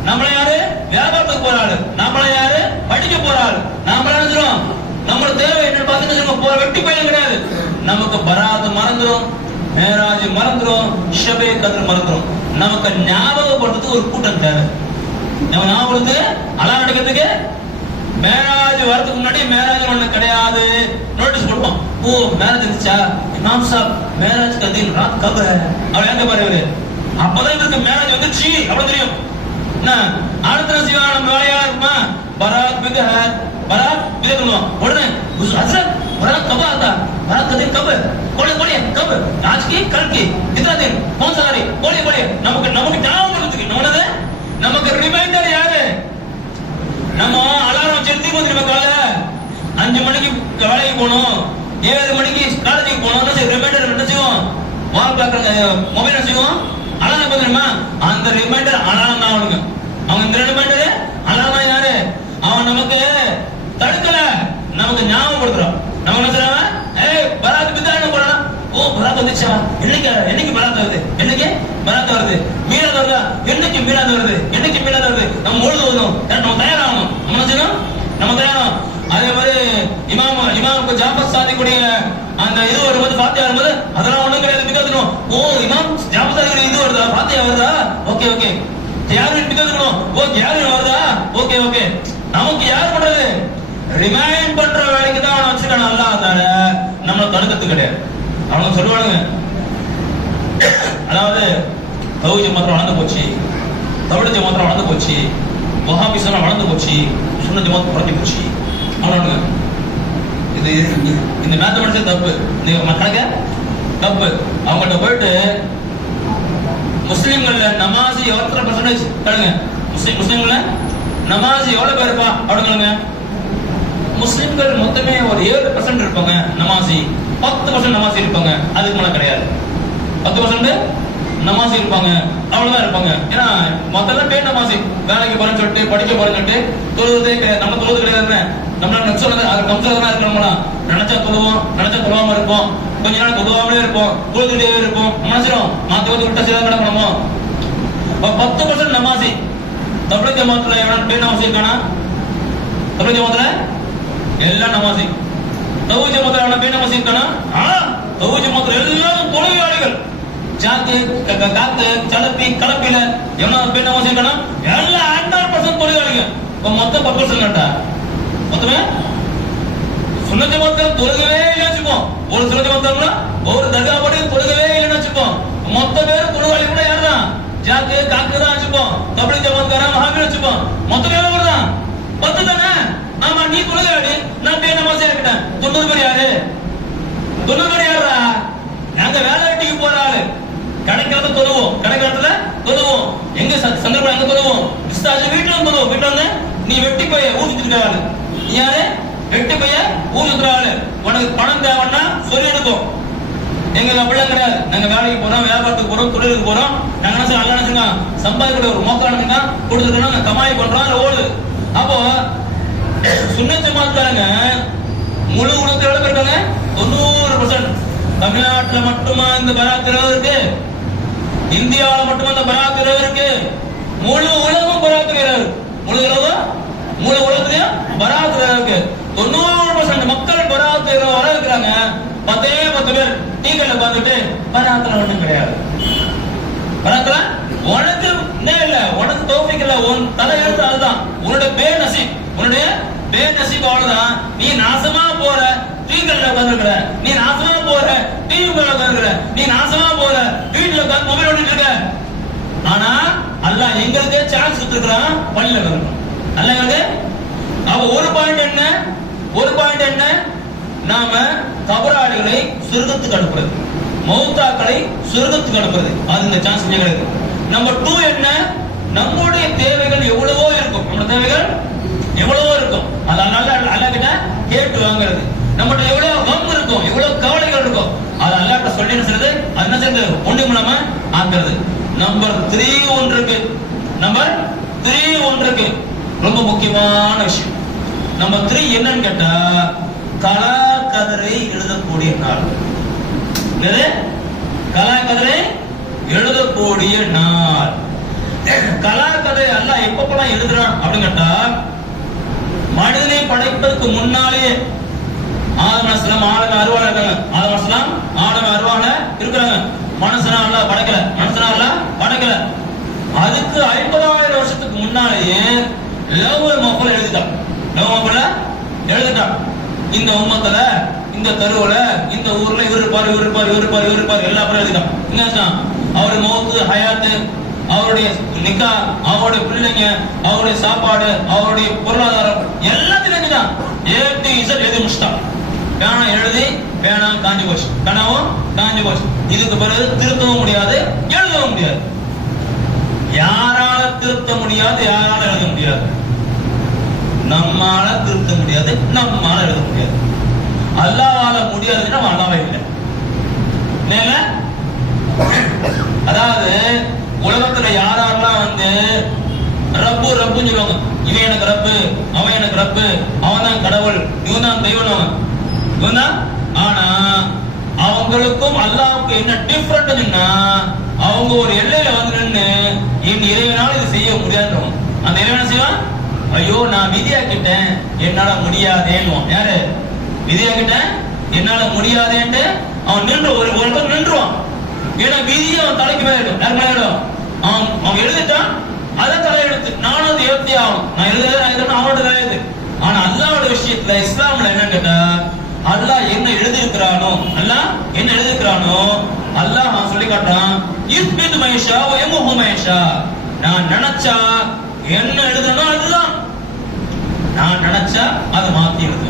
நம்மள யாரு? வியாபாரத்துக்கு போறாள். நம்மள யாரு? படிக்க போறாள். நாம நினைச்சிரும் நம்மளோட தேவை என்னன்னு பார்த்துட்டு போற வெட்டி பையன் கிடையாது. நமக்கு பராத் மறந்துரும், மேராஜ் மறந்துரும், ஷபே கத்ர் மறந்துரும். நமக்கு ஞாபகப்படுறதுக்கு ஒரு கூட்டம் தேவை. நம்ம ஞாபகப்படுத்து அலாரம் அடிக்கிறதுக்கு மேராஜ் வரதுக்கு முன்னாடி மேராஜ் ஒண்ணு கிடையாது நோட்டீஸ் போடுவோம். ஓ மேராஜ் இருந்துச்சா, இமாம் சாப் மேராஜ் கதீன் ராத் கப் ஹை, அவர் எங்க பாருங்க, அப்பதான் இவருக்கு மேராஜ் வந்துச்சு அவ்வளவு தெரியும். என்ன அடுத்த செய்வாங்க நம்ம வேலையா இருக்குமா பராத் बिदअत उड़ने हजरत बरात कब आता बरात का दिन कब बोलिए कब आज की कल की कितना दिन कौन सा तारीख बोलिए நமக்கு ஞாபகம் வருதுக்கு நமக்கு ரிமைண்டர் யாரு நம்ம அலாரம் செலுத்தி போது நம்ம கால 5 மணிக்கு வேலைக்கு போகணும் 7 மணிக்கு காலேஜுக்கு போகணும் ரிமைண்டர் என்ன செய்வோம் வால் பார்க்கற மொபைல் செய்வோம் அலாரம் பண்ணுமா அந்த ரிமைண்டர் அலாரம் தான் அவனுக்கு அவன் இந்த ரிமைண்டர் அலாரம் யாரு அவன் நமக்கு தடுக்கல நமக்கு ஞாபகப்படுத்துறான் நம்ம என்ன சொல்றான் பராத் பிதான்னு போறான் ஓ பராத் வந்துச்சா என்னைக்கு பராத் வருது என்னைக்கு பராத் வருது மீலாத் வருதா என்னைக்கு மீலாத் வருது நம்ம ஓடுவோம் நம்ம தயாராகணும் நம்ம என்ன செய்யணும் நம்ம தயாராகணும் அதே மாதிரி இமாமுக்கு ஜாபத் சாதிக்கூடிய அந்த இது வரும்போது பாத்தியா வரும்போது அதெல்லாம் ஒண்ணும் கிடையாது பிதாக்கணும் ஓ இமாம் ஜாபத் சாதிக்கூடிய இது வருதா பாத்தியா வருதா ஓகே யாரும் பிதாக்கணும் ஓ யாரும் வருதா ஓகே நமக்கு யார் பண்றது ரிமைண்ட் பண்ற வேலைக்கு தான் அவனை வச்சிருக்கான் அல்லாஹ் தால நம்மள தடுக்கிறது கிடையாது அவங்க சொல்லுவானுங்க அதாவது தௌஹீத் மாத்திரம் வளர்ந்து போச்சு தௌஹீத் மாத்திரம் வளர்ந்து போச்சு வஹாபிசம் வளர்ந்து போச்சு சுன்னத் மாத்திரம் குறைஞ்சு போச்சு அவனுங்க இது இந்த மேத்தமெட்டிக்ஸ் தப்பு இந்த கணக்க தப்பு அவங்கள்ட்ட போயிட்டு முஸ்லிம்கள்ல நமாஸ் எவ்வளவு பர்சன்டேஜ் கேளுங்க முஸ்லிம்கள்ல நமாஸ் எவ்வளவு பேர் இருப்பா அப்படிங்க முஸ்லிம்கள் மொத்தமே ஒரு 7% இருப்பாங்க நமாசி 10% நமாசி இருப்பாங்க அதுக்கு மேல கிடையாது 10% நமாசி இருப்பாங்க அவ்வளவுதான் இருப்பாங்க ஏன்னா மொத்தம் பேர் நமாசி வேலைக்கு போறேன்னு சொல்லிட்டு படிக்க போறேன்னு சொல்லிட்டு தொழுவதே நம்ம தொழுவது கிடையாது நம்மளால நம்சதான் இருக்கணும்னா நினைச்சா தொழுவாம இருப்போம் கொஞ்ச நாள் தொழுவாமலே இருப்போம் தொழுதுட்டே இருப்போம் மனசிடும் மாத்தி வந்து விட்டா செய்தா கிடக்கணுமோ 10% நமாசி தப்லீக் ஜமாத்துல பேர் நமாசி இருக்கானா தப்லீக் ஜமாத்துல எல்லாம் நமாசி தௌஹீத் ஜமாத்துல பேர் நமாசி இருக்கானா தௌஹீத் ஜமாத்துல எல்லாரும் தொழுகையாளிகள் காத்து சலப்பி கலப்பில எவ்வளவு பேர் நமாசி இருக்கானா எல்லாம் 100% தொழுகையாளிகள் மொத்தம் 10% மொத்தமே சுன்னத் ஜமாத்துல தொழுகவே இல்லைன்னு வச்சுப்போம் ஒரு சுன்னத் ஜமாத்துல ஒரு தர்கா படி தொழுகவே இல்லைன்னு வச்சுப்போம் மொத்த பேர் தொழுகையாளி கூட யாருதான் ஜாத்து காக்கு தான் வச்சுப்போம் தப்லீக் ஜமாத்காரன் மஹாபீர் வச்சுப்போம் மொத்த பேர் வருதான் 10 தானே ஆமா நீ தொழுகையாளி நான் பேர் நமாசியா இருக்கேன் 90 பேர் யாரு 90 பேர் யாரா நாங்க வேலை வெட்டிக்கு போற ஆளு கடைக்காலத்துல தொழுவோம் எங்க சந்தர்ப்பம் எங்க தொழுவோம் வீட்டுல தொழுவோம் வீட்டுல வந்து நீ வெட்டி போய் ஊசிட்டு ஆளு நீ யாரு வெட்டி போய் ஊசிட்டு ஆளு உனக்கு பணம் தேவைன்னா சொல்லி எடுக்கும் எங்களுக்கு அப்படிலாம் கிடையாது நாங்க வேலைக்கு போறோம் வியாபாரத்துக்கு போறோம் தொழிலுக்கு போறோம் நாங்க என்ன அல்ல நினைச்சுங்க சம்பாதிக்கூடிய ஒரு மோக்கானுங்க கொடுத்துருக்கோம் கமாய் பண்றோம் அதுல ஓடுது அப்போ சுன்னத் ஜமாத்காரங்க முழு உலகத்துல எவ்வளவு இருக்காங்க 90%. தமிழ்நாட்டுல மட்டுமா இந்த பராத் இருக்கு இந்தியாவில மட்டுமா இந்த பராத் இருக்கு முழு உலகம் பராத் முழு உலகத்திலயும் பராத் இருக்கு 90% மக்கள் பராத் வர இருக்கிறாங்க 10 பேர் டீக்கல்ல பார்த்துட்டு பராத்துல ஒண்ணும் கிடையாது பராத்துல உனக்கு இல்ல உனக்கு தௌஃபீக் இல்ல உன் தலையெழுத்து அதுதான் உன்னுடைய பேநசீப் அவ்வளவுதான் நீ நாசமா போற டீக்கல்ல உட்கார்ந்துருக்கிற நீ நாசமா போற டிவி உட்கார்ந்துருக்கிற நீ நாசமா போற வீட்டுல உட்கார்ந்து மொபைல் ஓட்டிட்டு இருக்க ஆனா அல்லாஹ் எங்களுக்கே சான்ஸ் கொடுத்துருக்கான் பள்ளியில இருக்கணும் அல்ல எங்களுக்கு அப்ப ஒரு பாயிண்ட் என்ன நாம கபராளிகளை சொர்க்கத்துக்கு அனுப்புறது மௌத்தாக்களை சொர்க்கத்துக்கு அனுப்புறது அது இந்த சான்ஸ் கிடையாது. நம்பர் 2 என்ன நம்முடைய தேவைகள் எவ்வளவோ இருக்கும் அது அல்லாஹ் கிட்ட கேட்டு வாங்குறது நம்மகிட்ட எவ்வளவு கம் இருக்கும் எவ்வளவு கவலைகள் இருக்கும் அது அல்லாஹ் கிட்ட சொல்லி சொல்றது அது என்ன செய்யறது ஒண்ணு மூலமா ஆக்குறது. நம்பர் 3 ஒன்றுக்கு ரொம்ப முக்கியமான விஷயம். நம்பர் 3 என்னன்னு கேட்டா கலாக்கதிரை எழுதக்கூடிய நாள். கலாக்கதிரை எழுதக்கூடிய நாள். கலாக்கதிரை அல்லாஹ் எப்பப்பெல்லாம் எழுதுறான் அப்படின்னு கேட்டா மனிதனை படைப்பதற்கு முன்னாலே ஆதம் அலைஹிஸ்ஸலாம் ஆடம அருவால இருக்காங்க. ஆதம் அலைஹிஸ்ஸலாம் ஆடம அருவால இருக்கிறாங்க. மனுஷனா அல்லாஹ் படைக்கல. அதுக்கு 50,000 வருஷத்துக்கு முன்னாலேயே லவ்ஹுல் மஹ்ஃபூல எழுதிட்டான். இந்த உம்மத்துல இந்த தெருவுல இந்த ஊர்ல இவர் இருப்பார் எல்லா பேரும் எழுதிட்டான். என்ன அவரு மௌத்து ஹயாத்து அவருடைய நிக்கா, அவருடைய பிள்ளைங்க, அவருடைய சாப்பாடு, அவருடைய பொருளாதாரம் எல்லாத்தையும் தான் A to Z எழுதி முடிச்சிட்டான். பேனா எழுதி பேனா காஞ்சி போச்சு, பேனாவும் காஞ்சி போச்சு. இதுக்கு பிறகு திருத்தவும் முடியாது, எழுதவும் முடியாது. யாரால திருத்த முடியாது, யாரால எழுத முடியாது? நம்மால திருத்த முடியாது, நம்மால எழுத முடியாது. அல்லாஹ்வால முடியாதுன்னா அல்லாஹ்வே இல்லை. அதாவது உலகத்துல யாரெல்லாம் ரப்பு ரப்புன்னு சொல்லுவாங்க, இவன் எனக்கு ரப்பு, அவன் எனக்கு ரப்பு, அவன் தான் கடவுள், இவன் தான் தெய்வம், இவன் தான். ஆனா அவங்களுக்கும் அல்லாஹ்வுக்கும் என்ன டிஃபரெண்ட்னா, அவங்க ஒரு எல்லையில நின்னு என் இறைவனால இது செய்ய முடியாதுன்னு அந்த இறைவன் செய்வான். ஐயோ நான் விதியாக்கிட்டேன், என்னால முடியாதேன்னு. யாரு விதியாக்கிட்டேன், என்னால முடியாதேன்னு அவன் நின்று ஒரு நின்றுவான். ஏன்னா விதியை அவன் தலைக்கு மேலிடும், யார் மேலிடும்? அவன் எழுதிட்டான், அதை தலையெடுத்து நானும் அது எழுதி ஆகும். நான் எழுதுறது அவனோட தலையெழுத்து. ஆனா அல்லாஹ்வோட விஷயத்துல இஸ்லாம்ல என்னன்னு கேட்டா, அல்லாஹ் என்ன எழுதியிருக்கிறானோ, அல்லாஹ் என்ன எழுதியிருக்கிறானோ அல்லாஹ் அவன் சொல்லி காட்டான். இஸ்பித் மைஷா வயமுஹு மைஷா. நான் நினைச்சா என்ன எழுதணும் அதுதான், நான் நினைச்சா அதை மாத்தி எழுது.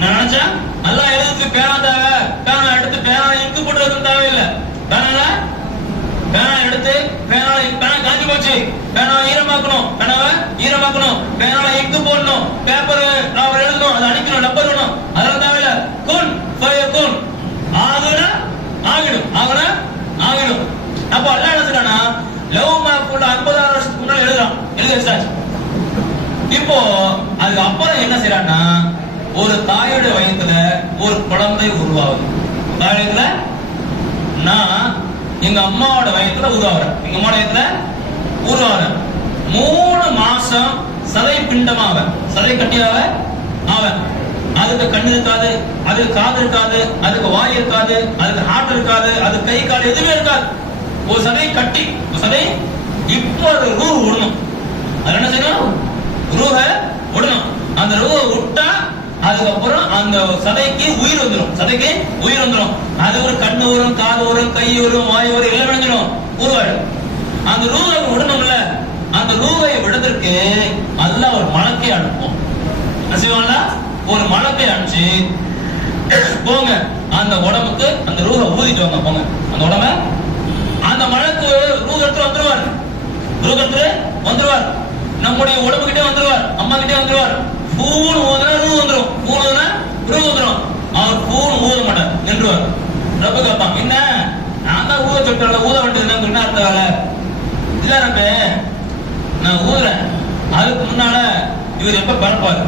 நான் நினைச்சா அல்லாஹ் எழுதுக்கு பேனா தேவை, பேனா எடுத்து பேனா இங்கு போட்டு தேவையில்லை. பேனா எடுத்து பேனா காஞ்சி போச்சு, பேனா ஈரமாக்கணும், பேனாவை ஈரமாக்கணும், பேனால இங்கு போடணும், பேப்பர் நான் எழுதணும், அதை அடிக்கணும், நம்பர் வேணும், அதெல்லாம் தேவையில்லை. குன் ஃபயகுன், ஆகுனா ஆகிடும், ஆகுனா ஆகிடும். அப்ப அல்லாஹ் என்ன சொல்றானா, லவ் மாஃபுல் 50,000 வருஷத்துக்கு முன்னாடி எழுதுறான், எழுதி வச்சாச்சு. இப்போ அதுக்கு அப்புறம் என்ன செய்யறான்னா, ஒரு தாயோட வயத்துல ஒரு குழந்தை உருவாகுது. தாயோட வயத்துல நான் எங்க அம்மாவோட வயத்துல உருவாகிறேன், எங்க அம்மாவோட வயத்துல உருவாகிறேன். 3 மாசம் சதை பிண்டமாக, சதை கட்டியாக அவன். அதுக்கு கண்ணு இருக்காது, அதுக்கு காது இருக்காது, அதுக்கு வாய் இருக்காது, அதுக்கு ஹார்ட் இருக்காது, அதுக்கு கை கால் எதுவுமே இருக்காது. ஒரு சதை கட்டி, ஒரு சதை. இப்போ அது ரூஹ் விடணும். அது என்ன செய்யணும்? ரூஹ விடணும். அந்த ரூஹ விட்டா அதுக்கப்புறம் அந்த சதைக்கு உயிர் வந்துடும், சதைக்கு உயிர் வந்துடும். அது ஒரு கண்ணு வரும், காது வரும், கை வரும், வாய் வரும், எல்லாம் விளைஞ்சிடும், உருவாயிடும். அந்த ரூஹை விடணும்ல, அந்த ரூஹை விடுறதுக்கு அல்லாஹ் ஒரு மலக்கை அனுப்பும். செய்வாங்களா? ஒரு மலக்கை அனுப்பிச்சு போங்க அந்த உடம்புக்கு அந்த ரூஹை ஊதிட்டு வாங்க, போங்க அந்த உடம்ப. அந்த மலக்கு ரூஹ் எடுத்து வந்துருவார், ரூஹ் எடுத்து வந்துருவார், நம்முடைய உடம்பு கிட்டே வந்துருவார், அம்மா கிட்டே வந்துருவார். பூன் ஊதுனா ரூ வந்துரும், பூன் ஊதுனா ரூ வந்துரும். அவர் பூன் ஊத மாட்டார், நின்றுவார். ரப்ப கேட்பான், என்ன நான் தான் ஊத சொல்ற, ஊத வேண்டியது என்ன அர்த்த வேலை இல்ல ரப்பே, நான் ஊதுறேன். அதுக்கு முன்னால இவர் எப்ப பிறப்பாரு,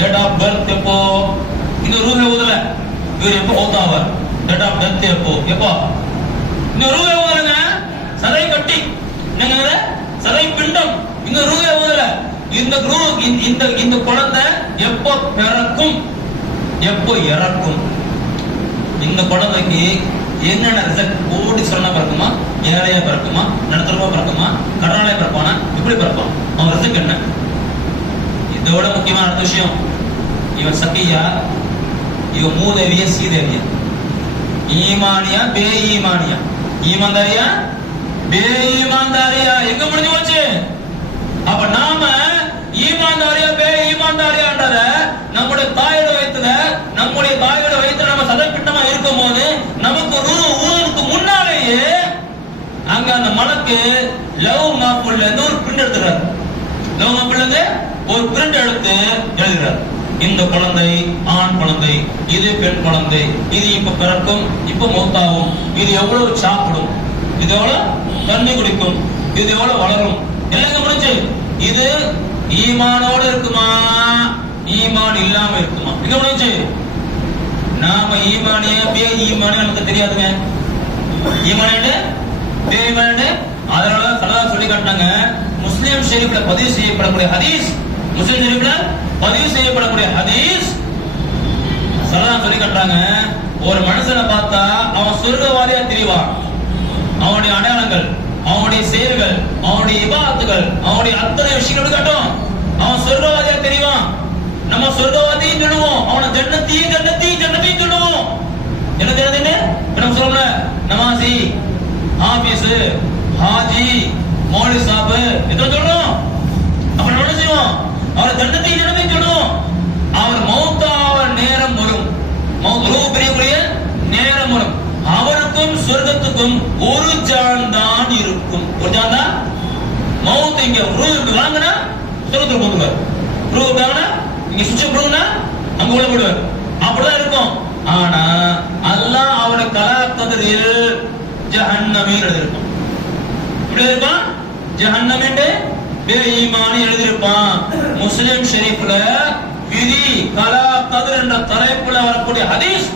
டேட் ஆஃப் பர்த் எப்போ, இந்த ரூஹை ஊதல, இவர் எப்ப மௌத்தாவார், டேட் ஆஃப் டெத் எப்போ, எப்போ இந்த ரூஹை ஊதலங்க. சதை கட்டி சதை பிண்டம், இந்த ரூஹை ஊதல. இந்த இந்த குழந்தை எப்போ பிறக்கும், எப்போ இறக்கும்? இந்த குழந்தைக்கு என்னென்ன ரிசல்ட்? ஓடி சொன்னா பிறக்குமா, ஏழையா பிறக்குமா, நடுத்தரமா பிறக்குமா, கடனாலே பிறப்பானா, இப்படி பிறப்பான்? அவன் ரிசல்ட் என்ன? இதோட முக்கியமான அடுத்த விஷயம், இவன் சக்கியா, இவன் மூதேவியா சீதேவியா, ஈமானியா பே ஈமானியா, ஈமான்தாரியா பே ஈமான்தாரியா, எங்க முடிஞ்சு போச்சு? அப்ப நாம ஈமான்தாரியா பே ஈமான்தாரியான்றத நம்முடைய தாயோட வயித்துல, நம்முடைய தாயோட வயித்துல நம்ம சதப்பிட்டமா இருக்கும் போது நமக்கு ஊருக்கு முன்னாலேயே அங்க அந்த மலக்கு லவ் மாப்புல இருந்து ஒரு பிரிண்ட் எடுத்துறாரு. லவ் மாப்புல இருந்து ஒரு பிரிண்ட் எடுத்து எழுதுறாரு, இந்த குழந்தை ஆண் குழந்தை, இது பெண் குழந்தை, இது இப்ப பிறக்கும், இப்ப மௌத்தாகும், இது எவ்வளவு சாப்பிடும், இது எவ்வளவு தண்ணி குடிக்கும், இது எவ்வளவு வளரும், எல்லாம் முடிஞ்சு. இது ஈமானோடு இருக்குமா, ஈமான் இல்லாம இருக்குமா, இங்க முடிஞ்சு. நாம ஈமானிய பே ஈமானே நமக்கு தெரியாதுங்க. ஈமானே பே ஈமானே, அதனால சல்லல்லாஹு சொல்லி காட்டினாங்க. முஸ்லிம் ஷரீஃப்ல பதிவு செய்யப்படக்கூடிய ஹதீஸ், முஸ்லிம் ஷரீஃப்ல பதிவு செய்யப்படக்கூடிய ஹதீஸ் சல்லல்லாஹு சொல்லி காட்டுறாங்க. ஒரு மனுஷனை பார்த்தா அவன் சொர்க்கவாதியா தெரிவான். அவனுடைய அடையாளங்கள், அவனுடைய செயல்கள், அவனுடைய இபாதத்துகள், அவனுடைய அத்தனை விஷயங்கள் காட்டும். அவன் சொர்க்கவாதியா தெரிவான். நம்ம சொர்க்கவாதியும் சொல்லுவோம், அவனை ஜன்னத்தையும் சொல்லுவோம். என்ன தெரியுதுன்னு நம்ம சொல்ல, நமாசி, ஹாஃபிஸ், ஹாஜி மௌலி சாப் எதோ சொல்றோம். அப்ப நம்ம என்ன செய்வோம்? அவர் ஜன்னத்தை ஜன்னத்தை சொல்லுவோம். அவர் மௌத்தாவ நேரம் வரும், ரூஹ் பிரியக்கூடிய நேரம் வரும். அவருக்கும் சொர்க்கத்துக்கும் ஒரு ஜான் தான் இருக்கும். ஒரு ஜான் தான் மௌத். இங்க ரூஹ் வாங்கினா சொர்க்கத்துக்கு போடுவார், ரூஹ் வாங்கினா இங்க சுவிட்ச் போடுனா அங்க உள்ள போடுவார். அப்படிதான் இருக்கும். ஆனா அல்லாஹ் அவருடைய கலா கதிரில் ஜஹன்னமீன் எழுதியிருப்பான். இப்படி இருப்பான் ஜஹன்னமீன் ஈமானி எழுதியிருப்பான். முஸ்லிம் ஷெரீஃப்ல விதி கலா கதிர் என்ற தலைப்புல வரக்கூடிய ஹதீஸ்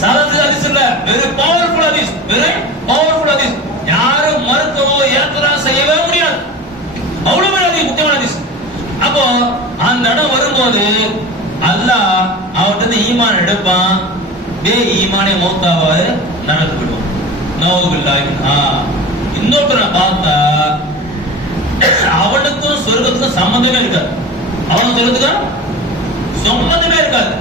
சாதாரண ஹதீஸ் இல்ல, வெரி பவர்ஃபுல் ஹதீஸ், வெரி பவர்ஃபுல் ஹதீஸ். யாரும் மறுக்கவோ ஏற்கனவே செய்யவே முடியாது. அவ்வளவு ஹதீஸ், முக்கியமான ஹதீஸ். அப்போ அந்த இடம் வரும்போது அல்லாஹ் அவர்கிட்ட ஈமான் எடுப்பான். ஈமானே மௌத்தாவாது நடந்து விடுவோம். இன்னொருத்தரை பார்த்தா அவனுக்கும் சொர்க்கத்துக்கும் சம்பந்தமே இருக்காது. அவனுக்கு சொர்க்கத்துக்கும் சம்பந்தமே இருக்காது.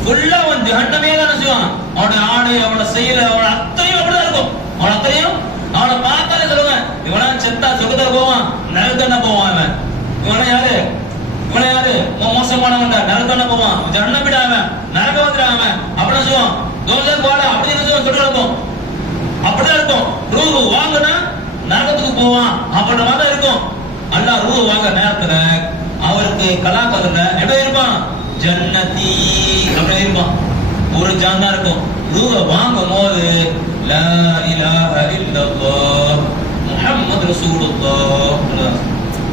ஃபுல்லா அவன் ஜஹன்னமே தான் செய்வான். அவனோட ஆடை, அவனோட செயல், அவனோட அத்தனையும் அப்படிதான் இருக்கும். அவன் அத்தனையும் அவனை பார்த்தாலே சொல்லுவேன், இவனா செத்தா சொர்க்கத்துல போவான், நரகத்தான போவான். அவன் இவனை யாரு? இவனை யாரு? மோசமானவன், நரகத்தான போவான். ஜஹன்னம் விட அவன் நரக வந்துடாம அப்படின்னு சொல்லுவான். தோசை போட அப்படின்னு சொல்லிட்டு இருக்கும். அப்படிதான் இருக்கும். ரூஹ் வாங்கினா நரகத்துக்கு போவான் அப்படின்ற மாதிரி இருக்கும். அல்லாஹ் ரூஹ் வாங்க நேரத்துல அவருக்கு கலாக்கத்துல எப்படி இருப்பான்? ஜன்னதி அப்படி இருப்பான். ஒரு ஜான் இருக்கும். ரூஹ் வாங்கும் போது லா இலாஹ இல்லல்லாஹ் முஹம்மது ரசூலுல்லாஹ்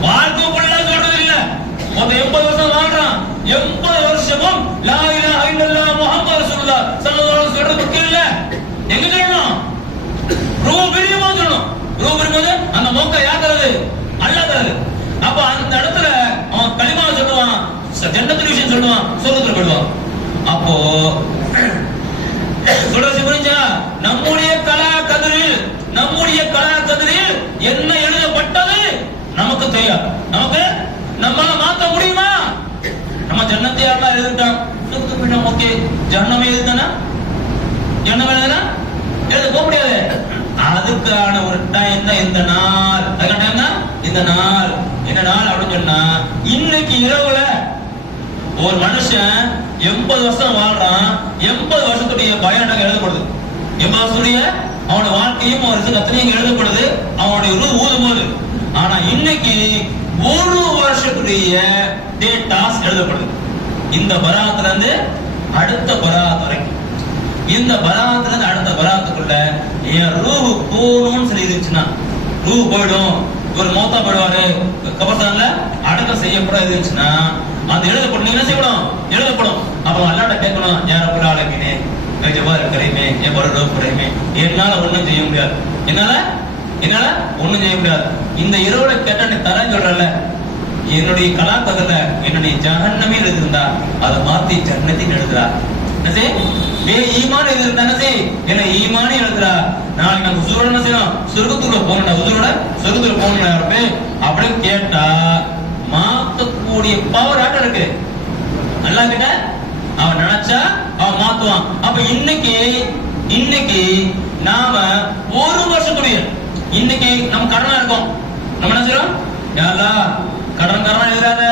வாழ்க்கைக்குள்ள சொல்றது இல்ல. மொத்தம் 80 வருஷம் வாழ்றான். 80 வருஷமும் லா இலாஹ இல்லல்லாஹ் முஹம்மது ரசூலுல்லாஹ் ஸல்லல்லாஹு அலைஹி வஸல்லம் சொல்றது இல்ல. எங்க சொல்லணும்? ரூஹ் பிரியமா சொல்லணும். ரூஹ் பிரியும்போது அந்த மோக்க யார் தரது? அல்லாஹ் தரது. அப்ப அந்த இடத்துல அவன் கலிமா சொல்லுவான், ஜன்னத்துல் விஷயம் சொல்லுவான், சொர்க்கத்துல போடுவான். அப்போ சொல்றது புரிஞ்சா? நம்முடைய கலா கதிரில், நம்முடைய கலா கதிரில் என்ன எழுதப்பட்டது நமக்கு தெரியாது. நமக்கு நம்மால மாத்த முடியுமா? நம்ம ஜன்னத்தை யாரெல்லாம் எழுதிட்டான், ஓகே ஜன்னமே எழுதுனா, ஜன்னமே எழுதுனா எழுத போக முடியாது. அதுக்கான ஒரு டைம் தான் இந்த நாள். அதுக்கான டைம் தான் இந்த நாள். என்ன நாள் அப்படின்னு சொன்னா, இன்னைக்கு இரவுல ஒரு மனுஷன் 80 வருஷம் வாழ்றான். 80 வருஷத்துடைய பயணம் எழுதப்படுது. 80 வருஷத்துடைய அவனோட வாழ்க்கையும் அவருக்கு அத்தனையும் எழுதப்படுது அவனுடைய ஊதும் போது. ஆனா இன்னைக்கு 1 வருஷத்துடைய டேட்டாஸ் எழுதப்படுது. இந்த பராத்துல இருந்து அடுத்த பராத் வரைக்கும், இந்த பராத்துல இருந்து அடுத்த பராத்துக்குள்ள என் ரூஹ் போகணும்னு சொல்லி இருந்துச்சுன்னா, ரூஹ் போயிடும், ஒரு மௌத்தா போயிடுவாரு, கபர்ஸ்தான்ல அடக்கம் செய்யப்பட இருந்துச்சுன்னா அந்த எழுதப்படும். என்ன செய்யப்படும்? எழுதப்படும். அப்ப அல்லாஹ்ட்ட கேட்கணும், யார புள்ள அழகினே ஜபா இருக்கிறேமே, என் பர ரூஹ் குறையுமே, என்னால ஒண்ணும் செய்ய முடியாது, என்னால ஒண்ணும் செய்ய முடியாது. இந்த இரவுல கேட்டா நீ தரேன்னு சொல்றல, என்னுடைய கலாக்கத்துல என்னுடைய ஜஹன்னமே எழுதிருந்தா அதை மாத்தி ஜன்னத்தின் எழுதுறா. என்ன செய்? ஈமான் எழுதிருந்தா என்ன செய்? என்ன ஈமானே எழுதுறா. நாளைக்கு நம்ம உசுரோட என்ன செய்யணும்? சொர்க்கத்துக்குள்ள போகணும். உசுரோட சொர்க்கத்துக்குள்ள போகணும் அப்படின்னு கேட்டா மாத்தக்கூடிய பவர் ஆட்ட இருக்கு. அல்லாஹ் கிட்ட அவன் நினைச்சா அவன் மாத்துவான். அப்ப இன்னைக்கு நாம 1 வருஷத்துடைய இன்னைக்கு நம்ம கடனா இருக்கோம். நம்ம என்ன செய்யறோம்? யாரா கடன் எழுதாத,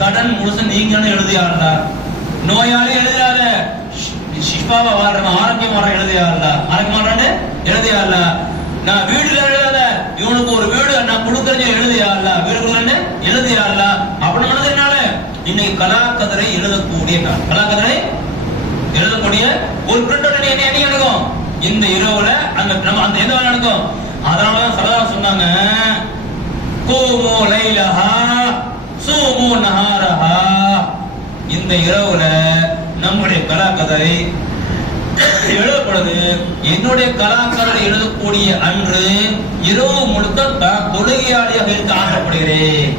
கடன் முழுச நீங்க எழுதியாருடா. நோயாளி எழுதியாரு, ஷிஃபாவா வாழ்ற ஆரோக்கியம் வர எழுதியாருடா, ஆரோக்கியம் வாழ்றான்னு எழுதியாருல. நான் வீடுல எழுதாத, இவனுக்கு ஒரு வீடு நான் கொடுக்கறது எழுதியாருல, வீடு கொடுக்கறேன்னு எழுதியாருல. அப்படி மனதுனால இன்னைக்கு கலாக்கதிரை எழுதக்கூடிய நாள். கலாக்கதிரை எழுதக்கூடிய ஒரு பிரிண்ட் என்ன நடக்கும்? இந்த இரவுல அந்த எந்த வேலை நடக்கும்? அதனாலதான் சலதா சொன்னாங்க, கூமு லைலஹா சூமு நஹாரஹா. இந்த இரவுல நம்முடைய கலாக்கதிரை எழுதப்படுது. என்னுடைய கலாக்கதிரை எழுதக்கூடிய அன்று இரவு முழுக்க தொழுகையாளியாக இருக்க ஆசைப்படுகிறேன்.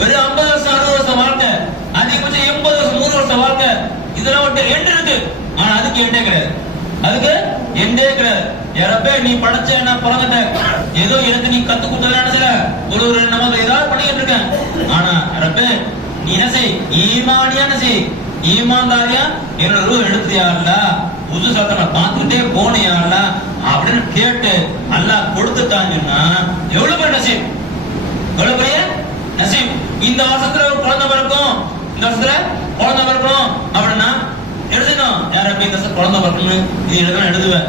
வெறும் 50 வருஷம் 60 வருஷம் வாழ்க்கை, அதிகபட்சம் 80 வருஷம் 100 வருஷம் வாழ்க்கை, இதெல்லாம் ஒரு எண்டு இருக்கு. ஆனா அதுக்கு எண்டே கிடையாது. அதுக்கு எண்டே கிடையாது. யாரப்பே நீ படைச்ச நான் பிறந்துட்ட, ஏதோ எனக்கு நீ கத்து கொடுத்தல ஒரு நம்ம ஏதாவது பண்ணிட்டு இருக்கேன். ஆனா யாரப்பே நீ என்ன செய்? ஈமானியா என்ன செய்? ஈமான்தாரியா என்னோட ரூ எடுத்தியா இல்ல, புது சத்தனை பார்த்துக்கிட்டே போனியா இல்ல, அப்படின்னு கேட்டு அல்லாஹ் கொடுத்துட்டாங்கன்னா எவ்வளவு பெரிய நசீப், எவ்வளவு பெரிய நசீப். இந்த வருஷத்துல ஒரு குழந்தை பிறக்கும், இந்த வருஷத்துல குழந்தை பிறக்கணும் அப்படின்னா எழுதணும், யாரப்ப இந்த வருஷம் குழந்தை பிறக்கணும் இது எழுதணும், எழுதுவேன்.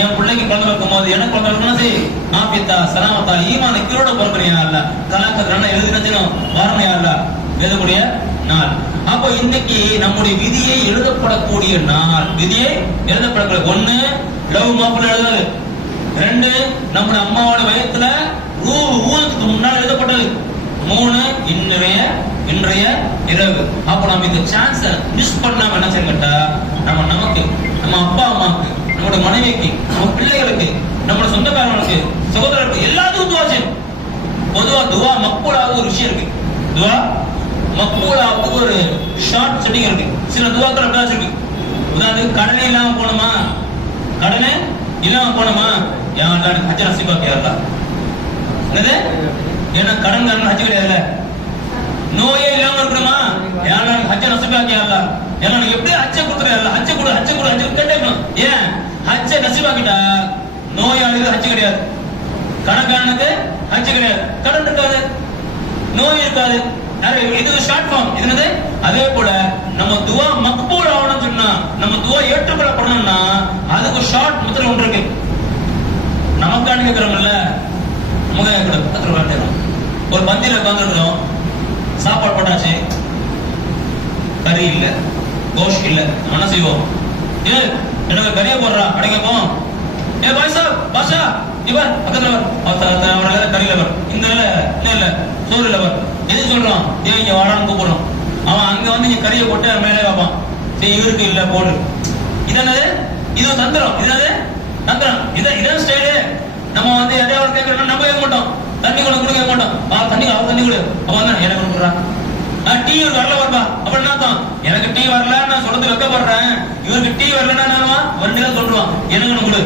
என் பிள்ளைக்கு குழந்தை பிறக்கும் போது எனக்கு குழந்தை பிறக்கணும், சரி ஆபித்தா சலாமத்தா ஈமான கீழோட பிறக்கணும், அல்ல கலாக்கத்துல எழுதுனச்சும் வரணும், அல்ல எழுதக்கூடிய நாள். அப்போ இன்னைக்கு நம்முடைய விதியை எழுதப்படக்கூடிய நாள், விதியை எழுதப்படக்கூடிய ஒண்ணு லவ் மாப்பிள்ள எழுதுறது, ரெண்டு நம்முடைய அம்மாவோட வயத்துல ஊருக்கு முன்னால் எழுதப்பட்டது, மூணு இன்றைய இரவு. அப்ப நம்ம இந்த சான்ஸ மிஸ் பண்ணாம என்ன செய்யட்டா, நமக்கு நம்ம அப்பா அம்மாவுக்கு நம்முடைய மனைவிக்கு நம்ம பிள்ளைகளுக்கு நம்முடைய சொந்தக்காரர்களுக்கு சகோதரர்களுக்கு எல்லாத்துக்கும் துவா செய்யணும். பொதுவா துவா மக்பூலாக ஒரு விஷயம் இருக்கு, துவா மக்பூலாவுக்கு ஒரு ஷார்ட் செட்டிங் இருக்கு. சில துவாக்கள் அப்படியே இருக்கு. உதாரணத்துக்கு கடனே இல்லாம போனோமா, கடனே இல்லாம போனோமா, யாரெல்லாம் ஹஜ் நசீபாக்கு யாரெல்லாம் என்னது, ஏன்னா கடன் ஹஜ் கிடையாதுல. நோயே இல்லாம இருக்கணுமா, யாரெல்லாம் ஹஜ் நசீபாக்கு யாரெல்லாம், ஏன்னா எப்படி ஹஜ்ஜ கொடுத்துருக்கா, ஹஜ்ஜ கொடு ஹஜ்ஜ கொடு ஹஜ்ஜ கேட்டேன். ஏன் ஹஜ்ஜ நசீபாக்கிட்டா நோயாளிக்கு ஹஜ் கிடையாது, கடன்காரனுக்கு ஹஜ் கிடையாது, கடன் இருக்காது, நோய் இருக்காது. இது ஷார்ட் ஃபார்ம். இது அதே போல நம்ம துவா மக்பூல் ஆகணும்னு சொன்னா, நம்ம துவா ஏற்றுக்கொள்ளப்படணும்னா அதுக்கு ஷார்ட் மெத்தட் ஒன்று இருக்கு. நமக்காண்டி கேட்கிறோம்ல, ஒரு பந்தியில உட்காந்துருக்கிறோம், சாப்பாடு போட்டாச்சு, கறி இல்ல, கோஷ் இல்ல, என்ன செய்வோம், எனக்கு கறிய போடுறா அடைக்கப்போம், ஏ பாய்சா பாஷா இவர் பக்கத்துல அவர் கறியில வர், இந்த இல்ல சோறு இல்லவர், எது சொல்றோம், இங்க வாடான்னு கூப்பிடுறோம். அவன் அங்க வந்து இங்க கறியை போட்டு மேலே வைப்பான், சரி இவருக்கு இல்ல போடு. இதனது இது தந்திரம், இதனது தந்திரம், இதான் ஸ்டைலு. நம்ம வந்து எதையாவது கேட்கறோம், நம்ம கேட்க மாட்டோம், தண்ணி கூட கொடுக்க மாட்டோம், தண்ணி அவர் தண்ணி கொடு, அவன் எனக்கு கொடுக்குறான், டீ வரல வருவா அப்படின்னா எனக்கு டீ வரல நான் சொல்றது வைக்கப்படுறேன், இவருக்கு டீ வரலன்னா வண்டியில சொல்லுவான் எனக்கு கொடு.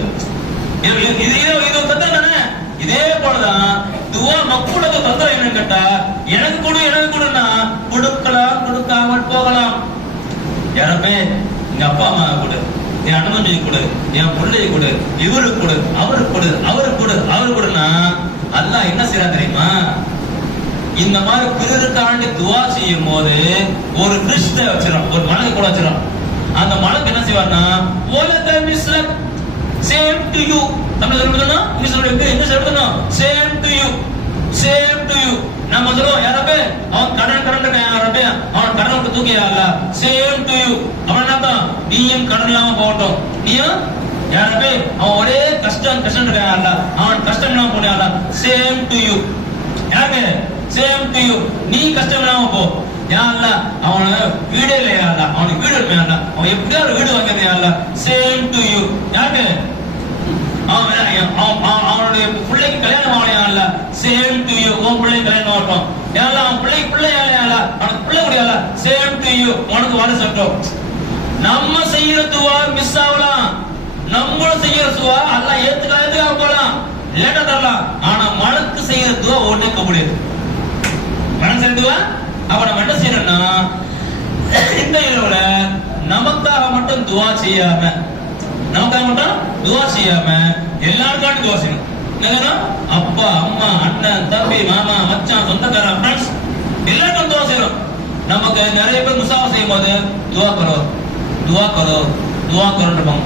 இது தந்திரம் தானே. இதே போலதான் துவா மக்கூடது தந்திரம் என்னன்னு கேட்டா, எனக்கு கொடுன்னா கொடுக்கலாம், கொடுக்காமல் போகலாம். யாரப்பே எங்க அப்பா அம்மா கொடு, என் அண்ணன் கொடு, என் பிள்ளையை கொடு, இவருக்கு கொடு, அவருக்கு கொடு, அவருக்கு கொடு, அவருக்கு கொடுன்னா அல்லாஹ் என்ன செய்யறான் தெரியுமா, இந்த மாதிரி பிறருக்காண்டி துவா செய்யும் போது ஒரு கிறிஸ்த வச்சிடும், ஒரு மலக்கு கூட வச்சிடும். அந்த மலக்கு என்ன செய்வார்னா, சேம் டு யூ, தமிழ் சொல்லணும், இங்கிலீஷ் சொல்லணும், same to you, same to you. நம்ம சொல்லுவோம், யாரப்பே அவன் கடன் இருக்கான், யாரப்பே அவன் கடன் விட்டு தூக்கியால, சேம் டு யூ. அவன் என்ன, நீயும் கடன் இல்லாம போகட்டும், நீயும் யாரப்பே அவன் ஒரே கஷ்டம் இருக்கான், அவன் கஷ்டம் இல்லாம போனியால, சேம் டு யூ. யாருக்கு சேம் டு யூ, நீ கஷ்டம் இல்லாம போ. யாருல அவன வீடே இல்லையா, அவனுக்கு வீடு இல்லையா, அவன் எப்படியாவது வீடு வாங்கியா, சேம் டு யூ. யாருக்கு அவனுடைய பிள்ளைக்கு கல்யாணம் ஆகலையா, சேம் டு யூ. உன் பிள்ளைக்கு கல்யாணம் ஆகட்டும், அவன் பிள்ளைக்கு பிள்ளையால அவனுக்கு பிள்ளை முடியல, சேம் டு யூ. உனக்கு வாழ சட்டம். நம்ம செய்யற துவா மிஸ் ஆகலாம், நம்மளும் செய்யற துவா எல்லாம் ஏத்துக்காக போலாம், லேட்டா தரலாம். ஆனா மனக்கு செய்யற துவா ஒண்ணே முடியாது, மனசு செய்யற துவா. அப்ப நம்ம என்ன செய்யறோம்னா, இந்த இரவுல நமக்காக மட்டும் துவா செய்யாம, நமக்காக மட்டும் துவா செய்யாம எல்லாருக்காண்டி துவா செய்யணும். அப்பா அம்மா அண்ணன் தம்பி மாமா மச்சான் சொந்தக்காரன் ஃப்ரெண்ட்ஸ் எல்லாருக்கும் துவா செய்யணும். நமக்கு நிறைய பேர் முசாஃபா செய்யும் போது துவா கரோ துவா கரோ துவா கரோன்னு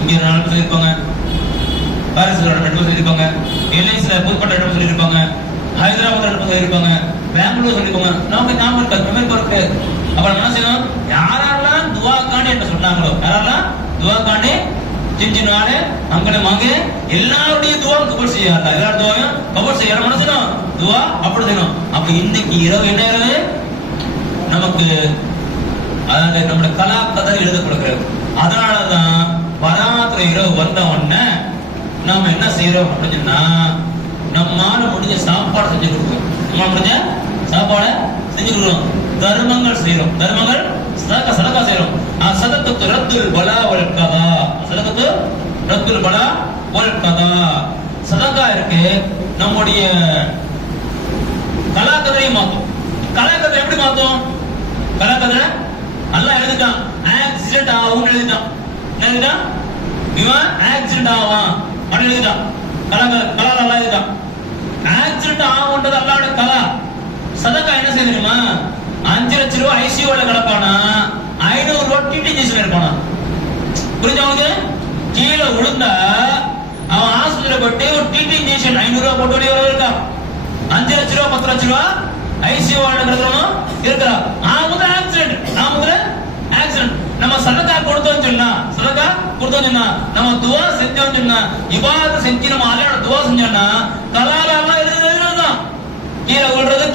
இங்க 4 பேர் சொல்லியிருப்பாங்க, பாரிஸ்ல 2 பேர் சொல்லியிருப்பாங்க, எல்ஐசில புதுக்கோட்டை 2 பேர் சொல்லியிருப்பாங்க, ஹைதராபாத் 2 பேர் சொல்லியிருப்பாங்க, பெங்களூர் சொல்லியிருப்பாங்க. நமக்கு ஞாபகம் இருக்கு. அப்புறம் என்ன செய்யணும், யாரெல்லாம் துவாக்காண்டி என்ன சொன்னாங்களோ, யாரெல்லாம் துவாக்காண்டி சின்ன அங்கட மாங்க எல்லாருடைய துவாவும் கபூல் செய்யலாம், எல்லாரும் துவாவையும் கபூல் செய்ய மனசுணும், துவா அப்படி செய்யணும். அப்ப இன்னைக்கு இரவு என்ன இரவு, நமக்கு அதாவது நம்முடைய கலாக்கதை எழுத கொடுக்கிறது. அதனாலதான் வராத்திர இரவு வந்த உடனே நாம என்ன செய்யறோம் அப்படின்னு சொன்னா, நம்மால முடிஞ்ச சாப்பாடு செஞ்சு கொடுக்குறோம், நம்மளால முடிஞ்ச சாப்பாடை செஞ்சு கொடுக்குறோம், தர்மங்கள் செய்யறோம், தர்மங்கள் சதகா செய்யறோம். சதகத்து ரத்துல் பலா வல் கதா, சதகத்து ரத்துல் பலா வல் கதா. சதகா இருக்கு நம்முடைய கலாக்கதையை மாத்தும். கலாக்கதை எப்படி மாத்தும், கலாக்கதை அல்லாஹ் எழுதிட்டான், ஆக்சிடென்ட் ஆகும் எழுதிட்டான், எழுதிட்டான், இவன் ஆக்சிடென்ட் ஆவான், அப்படி எழுதிட்டான். கலா நல்லா எழுதிட்டான். ஆக்சிடென்ட் ஆகுன்றது அல்லாஹ்வோட கலா. சதக்கா என்ன செய்ய தெரியுமா? 5 லட்சம் ரூபாய் ஐசியூல கிடப்பானா, 500 ரூபாய் டிடிஜிஸ்ல இருப்பானா. புரிஞ்சவங்க? கீழே விழுந்தா அவன் ஆஸ்பத்திரியில போட்டு ஒரு டிடி இன்ஜெக்ஷன் 500 ரூபாய் போட்டு வெளியே இருக்கா. 5 லட்சம் ரூபாய் 10 லட்சம் ரூபாய் ஐசியூ கிடக்கிறவனும் இருக்கிறா. ஆக்சிடென்ட் நம்ம சதக்கா கொடுத்தோம்னு சொன்னா, சதக்கா கொடுத்தோம்னு சொன்னா, நம்ம துவா செஞ்சோம்னு சொன்னா, இபாதத் செஞ்சு நம்ம அல்லாஹ்வோட துவா செஞ்சோம்னா கலால அல்லாஹ் எழுதுறதுதான். கீழே விழுறது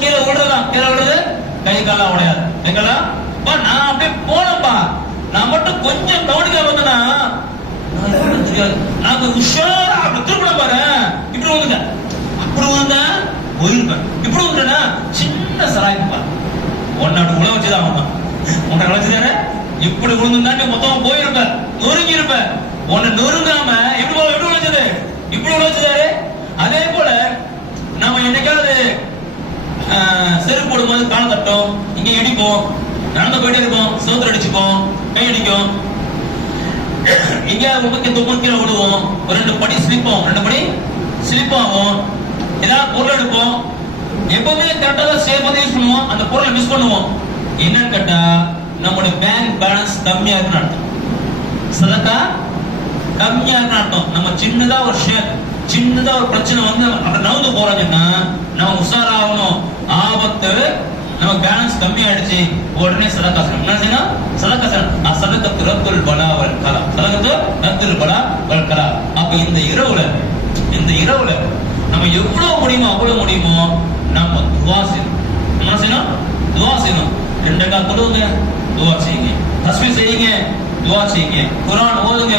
கை கால உடையாது. எங்களா நான் அப்படியே போனப்பா, நான் மட்டும் கொஞ்சம் கவனிக்க வந்தேன்னா நாங்க உஷாரா அப்படி திருப்பிட பாரு. இப்படி விழுந்த அப்படி விழுந்தா போயிருப்பேன். இப்படி விழுந்தா சின்ன சராய்ப்பா ஒன்னாடு உழ வச்சுதான் உன்னை வச்சுதானே. இப்படி விழுந்தா நீ மொத்தமா போயிருப்ப, நொறுங்கி இருப்ப. உன்னை நொறுங்காம எப்படி விழுச்சது? இப்படி விழுச்சதாரு. அதே போல நம்ம என்னைக்காவது செருப்பு போடும்போது கால தட்டும், இங்க இடிப்போம், நடந்து போயிட்டே இருப்போம், சோத்துல அடிச்சுப்போம், கை அடிக்கும், எங்கேயாவது முக்கிய விடுவோம், ஒரு 2 படி ஸ்லிப் ஆகும், ஏதாவது பொருள் எடுப்போம். எப்பவுமே கரெக்டா தான் சேஃபா யூஸ் பண்ணுவோம், அந்த பொருளை மிஸ் பண்ணுவோம். என்னன்னு கேட்டா நம்மளுடைய பேங்க் பேலன்ஸ் கம்மியா இருக்குன்னு அர்த்தம். சதக்கா கம்மியா இருக்குன்னு அர்த்தம். நம்ம சின்னதா ஒரு பிரச்சனை வந்து அப்படி நவுந்து போறோம்னா நம்ம உஷாராகணும். ஆபத்து நம்ம பேலன்ஸ் கம்மி ஆயிடுச்சு, உடனே சதக்கா செய்யணும். என்ன செய்யணும்? சதக்கா செய்யணும். சதக்கத்து ரத்துல் பலா வல் கலா, சதக்கத்து ரத்துல் பலா வல் கலா. அப்ப இந்த இரவுல நம்ம எவ்வளவு முடியுமோ நம்ம துவா செய்யணும். என்ன செய்யணும்? துவா செய்யணும். 2 ரக்காத் தொழுவுங்க, துவா செய்யுங்க. தஸ்பீஹ் செய்யுங்க, துவா செய்யுங்க. குர்ஆன் ஓதுங்க,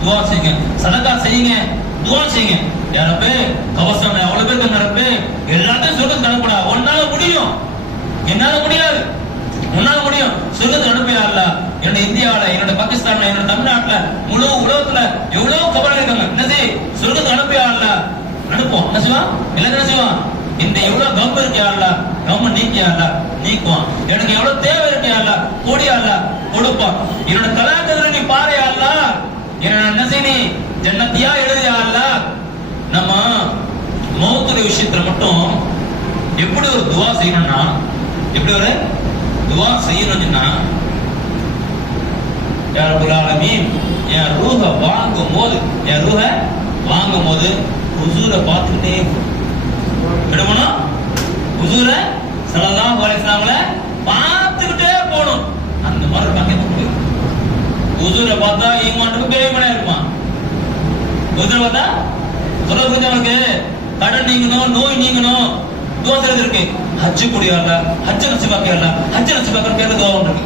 துவா செய்யுங்க. சதக்கா செய்யுங்க, துவா செய்யுங்க. யா ரப்பே, கவசம் அவ்வளவு பேர் இருக்காங்க ரப்பே, எல்லாத்தையும் சொர்க்கத்துக்கு அனுப்புடா. உன்னால முடியும், என்னால முடியாது, உன்னால முடியும். சொர்க்கத்துக்கு அனுப்பியா அல்லாஹ். என்னோட இந்தியாவில, என்னோட பாகிஸ்தான்ல, என்னோட தமிழ்நாட்டுல, முழு உலகத்துல எவ்வளவு கபர் இருக்காங்க. என்னது? சொர்க்கத்துக்கு அனுப்பியா அல்லாஹ். அனுப்புவோம். என்ன செய்வான்? எல்லாத்தையும் என்ன செய்வான்? இந்த எவ்வளவு கம்பு இருக்கு அல்ல, கம்ப நீக்குவான். எனக்கு எவ்வளவு தேவை இருக்கு அல்ல, கொடி அல்ல கொடுப்பான். என்னோட கலாச்சாரத்தை நீ பாரு அல்ல, என்ன செய்ய ஜன்னத்தியா எழுதியா அல்ல. நம்ம மௌத்துடைய விஷயத்துல மட்டும் எப்படி ஒரு துவா செய்யணும்னா, எப்படி ஒரு துவா செய்யணும்னா, யா ரப்பல் ஆலமீன், என் ரூஹ வாங்கும் போது ஹுசூரை பார்த்துக்கிட்டே விடணும். ஹுசூர ஸல்லல்லாஹு அலைஹி வஸல்லம் பார்த்துக்கிட்டே போகணும். அந்த மாதிரி பக்கத்து ஹுசூரை பார்த்தா ஈமானுக்கு பெரிய மன இருக்குமா? ஹுசூரை பார்த்தா சொல்ல புரிஞ்சவனுக்கு கடன் நீங்கணும், நோய் நீங்கணும், துவா இருக்கு. ஹஜ்ஜு கூடியால, ஹஜ்ஜ நசிபாக்கியல்ல, ஹஜ்ஜ நசிபாக்கிற பேர்ல துவா இருக்கு.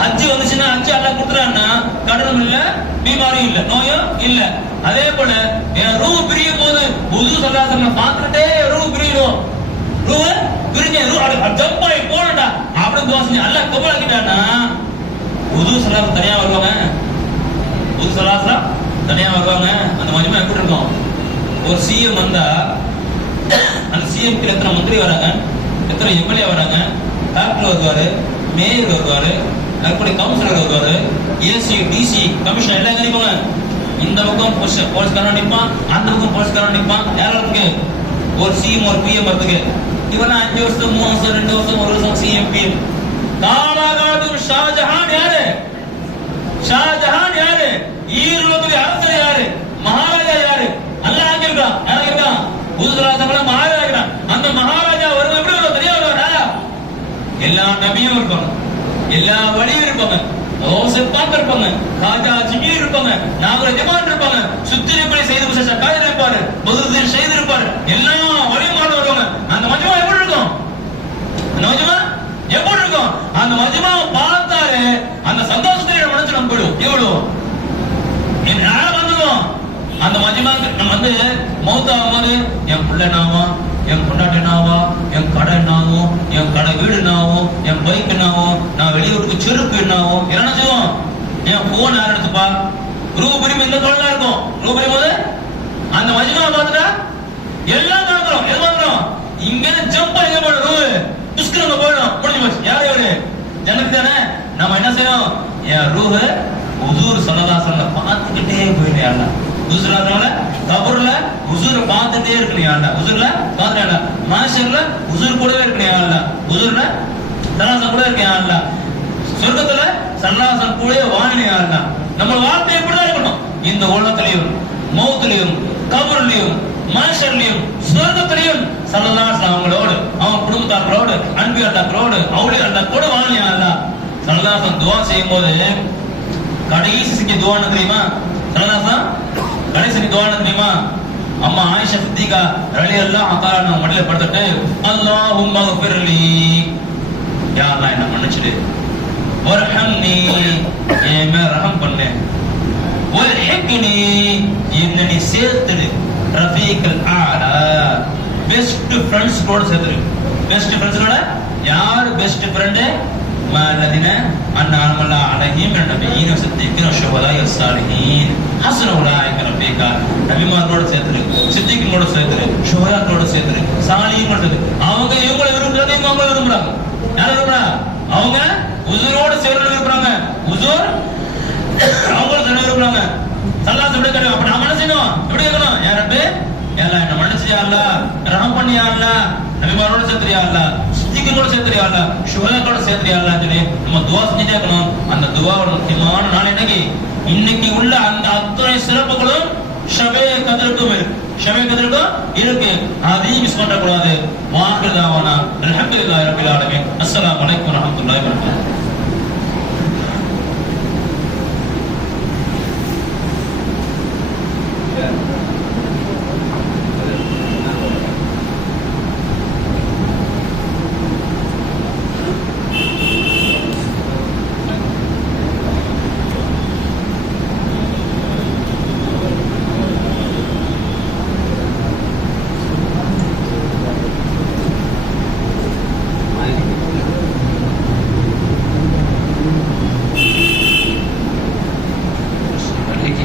ஹஜ்ஜு வந்துச்சுன்னா ஹஜ்ஜு அல்லாஹ் கொடுத்துறான்னா கடனும் இல்ல, பீமாரியும் இல்ல, நோயும் இல்ல. அதே போல என் ரூ பிரியும் போது ஹுசூர் ஸல்லல்லாஹு அலைஹி வஸல்லம் பார்த்துட்டே ரூ பிரியணும். ரூ பிரிஞ்ச ரூ ஜம்ப் ஆகி போனடா அப்படி துவா செஞ்சு அல்லாஹ் கபூல் ஆக்கிட்டானா ஹுசூர் ஸல்லல்லாஹு அலைஹி வஸல்லம் தனியா வருவாங்க. ஹுசூர் ஸல்லல்லாஹு அலைஹி வஸல்லம் தனியா வருவாங்க. அந்த மஜ்மா எப்படி இருக்கும்? ஒரு சிஎம் வந்தா அந்த சிஎம் க்கு எத்தனை மந்திரி வராங்க, எத்தனை எம்எல்ஏ வராங்க, டாக்டர் வருவாரு, மேயர் வருவாரு, அதுக்கு கவுன்சிலர் வருவாரு, ஏசி டிசி கமிஷனர் எல்லாம் நினைப்பாங்க. இந்த பக்கம் போலீஸ்காரன் நிற்பான், அந்த பக்கம் போலீஸ்காரன் நிற்பான். யாருக்கு? ஒரு சிஎம் ஒரு பிஎம் வரதுக்கு. இவன் 5 வருஷம் 3 வருஷம் 2 வருஷம் 1 வருஷம் சிஎம் பிஎம். காலாகாலத்துக்கு ஷாஜஹான் யாரு? ஈரோடு அரசர் யாரு? மகாராஜா யாரு? அல்லாஹ் ஆக்கியிருக்கான். யார் ஆக்கியிருக்கான்? ஹுசூர் மகாராஜா ஆக்கிறான். அந்த மகாராஜா வருவ எப்படி வருவா? தெரியா வருவாரா? எல்லா நபியும் இருப்பாங்க, எல்லா வழியும் இருப்பாங்க, ஓசப்பாக்க இருப்பாங்க, காஜா ஜிமீர் இருப்பாங்க, நாகர ஜமான் இருப்பாங்க, சுத்திரிப்படை செய்து விசேஷ காஜர் இருப்பாரு, பதுதீர் செய்து இருப்பாரு, எல்லா வழிமாறு வருவாங்க. அந்த மஜ்மா எப்படி இருக்கும்? அந்த மஜ்மா எப்படி இருக்கும்? அந்த மஜ்மா பார்த்தாரு அந்த சந்தோஷத்தை மனசு நம்ம போயிடும். எவ்வளவு என்ன வந்துடும் அந்த மஜ்மா. நம்ம வந்து மௌத்தாகும் போது என் பிள்ளை நாவா, என் பொண்டாட்டி நாவா, என் கடை என்னாவும், என் கடை வீடு என்னாவும், என் பைக் என்னாவும், நான் வெளியூருக்கு செருப்பு என்னாவும், என்ன செய்வோம்? என் போன் யார் எடுத்துப்பா? ரூபரியும் இந்த தொழிலா இருக்கும். ரூபரியும் போது அந்த மஜ்மா பார்த்துட்டா எல்லாம் நடக்கிறோம். எது வந்துடும்? இங்க ஜம்ப் எங்க போயிடும்? ரூ துஷ்கிரங்க போயிடும். முடிஞ்சு போச்சு. யாரு இவரு? ஜனக்கு தானே. நம்ம என்ன செய்யணும்? என் ரூஹ ஹுசூர் ஸல்லல்லாஹு அலைஹி வஸல்லம் பார்த்துக்கிட்டே போயிடும். யாருன்னா ஹுசூர் கபர்ல ஹுசூரை பார்த்துட்டே இருக்கணும் யா அல்லாஹ், ஹுசூர்ல பார்த்துட்டே, மாஷர்ல ஹுசூர் கூடவே இருக்கணும் யா அல்லாஹ், ஹுசூர்ல சல்லாசன் கூட இருக்கேன் யா அல்லாஹ், சொர்க்கத்துல சல்லாசன் கூடவே வாழணும் யா அல்லாஹ். நம்ம வாழ்க்கை எப்படிதான் இருக்கணும், இந்த உலகத்திலையும் மௌத்திலையும் கபர்லையும் மனுஷர்லையும் சொர்க்கத்திலையும் ஸல்லல்லாஹு அலைஹி வஸல்லம் அவங்களோடு அவங்க குடும்பத்தார்களோடு அன்பியார்களோடு அவுலியாக்களோடு வாழணும் யா அல்லாஹ். ஸல்லல்லாஹு அலைஹி வஸல்லம் துஆ செய்யும்போது கடைசி செஞ்ச துஆ என்ன தெரியுமா? ஸல்லல்லாஹு அலைஹி வஸல்லம் கடைசி செஞ்ச துஆ என்ன தெரியுமா? அம்மா ஆயிஷா சித்திகா ரலியல்லாஹு தஆலா மடியில படுத்துட்டு அல்லாஹும்ம ஃபிர்லி, யா அல்லாஹ் என்ன மன்னிச்சிடு, வர்ஹம்னி என் மேல ரஹம் பண்ணு, வல்ஹிக்னி என்னை நீ சேர்த்துடு, ரஃபீக்கல் ஆலா பெஸ்ட் ஃப்ரெண்ட்ஸ் கூட சேர்த்துடு. பெஸ்ட் ஃப்ரெண்ட்ஸோட யார் பெஸ்ட் ஃப்ரெண்ட்? الذين أنعم الله عليهم من النبيين والصديقين والشهداء والصالحين حسن أولئك رفيقا. நபிமார்களோட சேர்த்துரு, சித்திகளோட சேர்த்துரு, ஷுஹதாக்களோட சேர்த்துரு, சாலிஹீன்களோட சேர்த்துரு. அவங்க இவங்களை விரும்புறாங்க, இவங்க அவங்கள விரும்புறாங்க. யார் விரும்புறா? அவங்க ஹுசூரோட சேர்ந்து விரும்புறாங்க, ஹுசூர் அவங்கள சேர்ந்து விரும்புறாங்க. ஸல்லல்லாஹு அலைஹி வஸல்லம் அப்ப நாம என்ன செய்யணும்? எப்படி கேட்கணும்? யா ரப்பே, யா அல்லாஹ் என்ன மன்னிச்சியா அல்லாஹ், ரஹம் பண்ணி யா அல்லாஹ், நபிமாரோட சேர்த்துறியா அல்லாஹ், சித்திகளோட சேர்த்துறியா அல்லாஹ், ஷுஹதாக்களோட சேர்த்துறியா அல்லாஹ் சொல்லி நம்ம துஆ செஞ்சுட்டே இருக்கணும். அந்த துஆவோட முக்கியமான நாள் இன்னைக்கு உள்ள அந்த அத்தனை சிறப்புகளும் ஷபே கத்ருக்கும் இருக்கு, ஷபே கத்ருக்கும் இருக்கு. அதையும் மிஸ் பண்ணக்கூடாது. வாஹிர் தாவானா அல்ஹம்துலில்லாஹி ரப்பில் ஆலமீன். அஸ்ஸலாமு அலைக்கும் வரஹ்மத்துல்லாஹி வபரகாத்துஹு.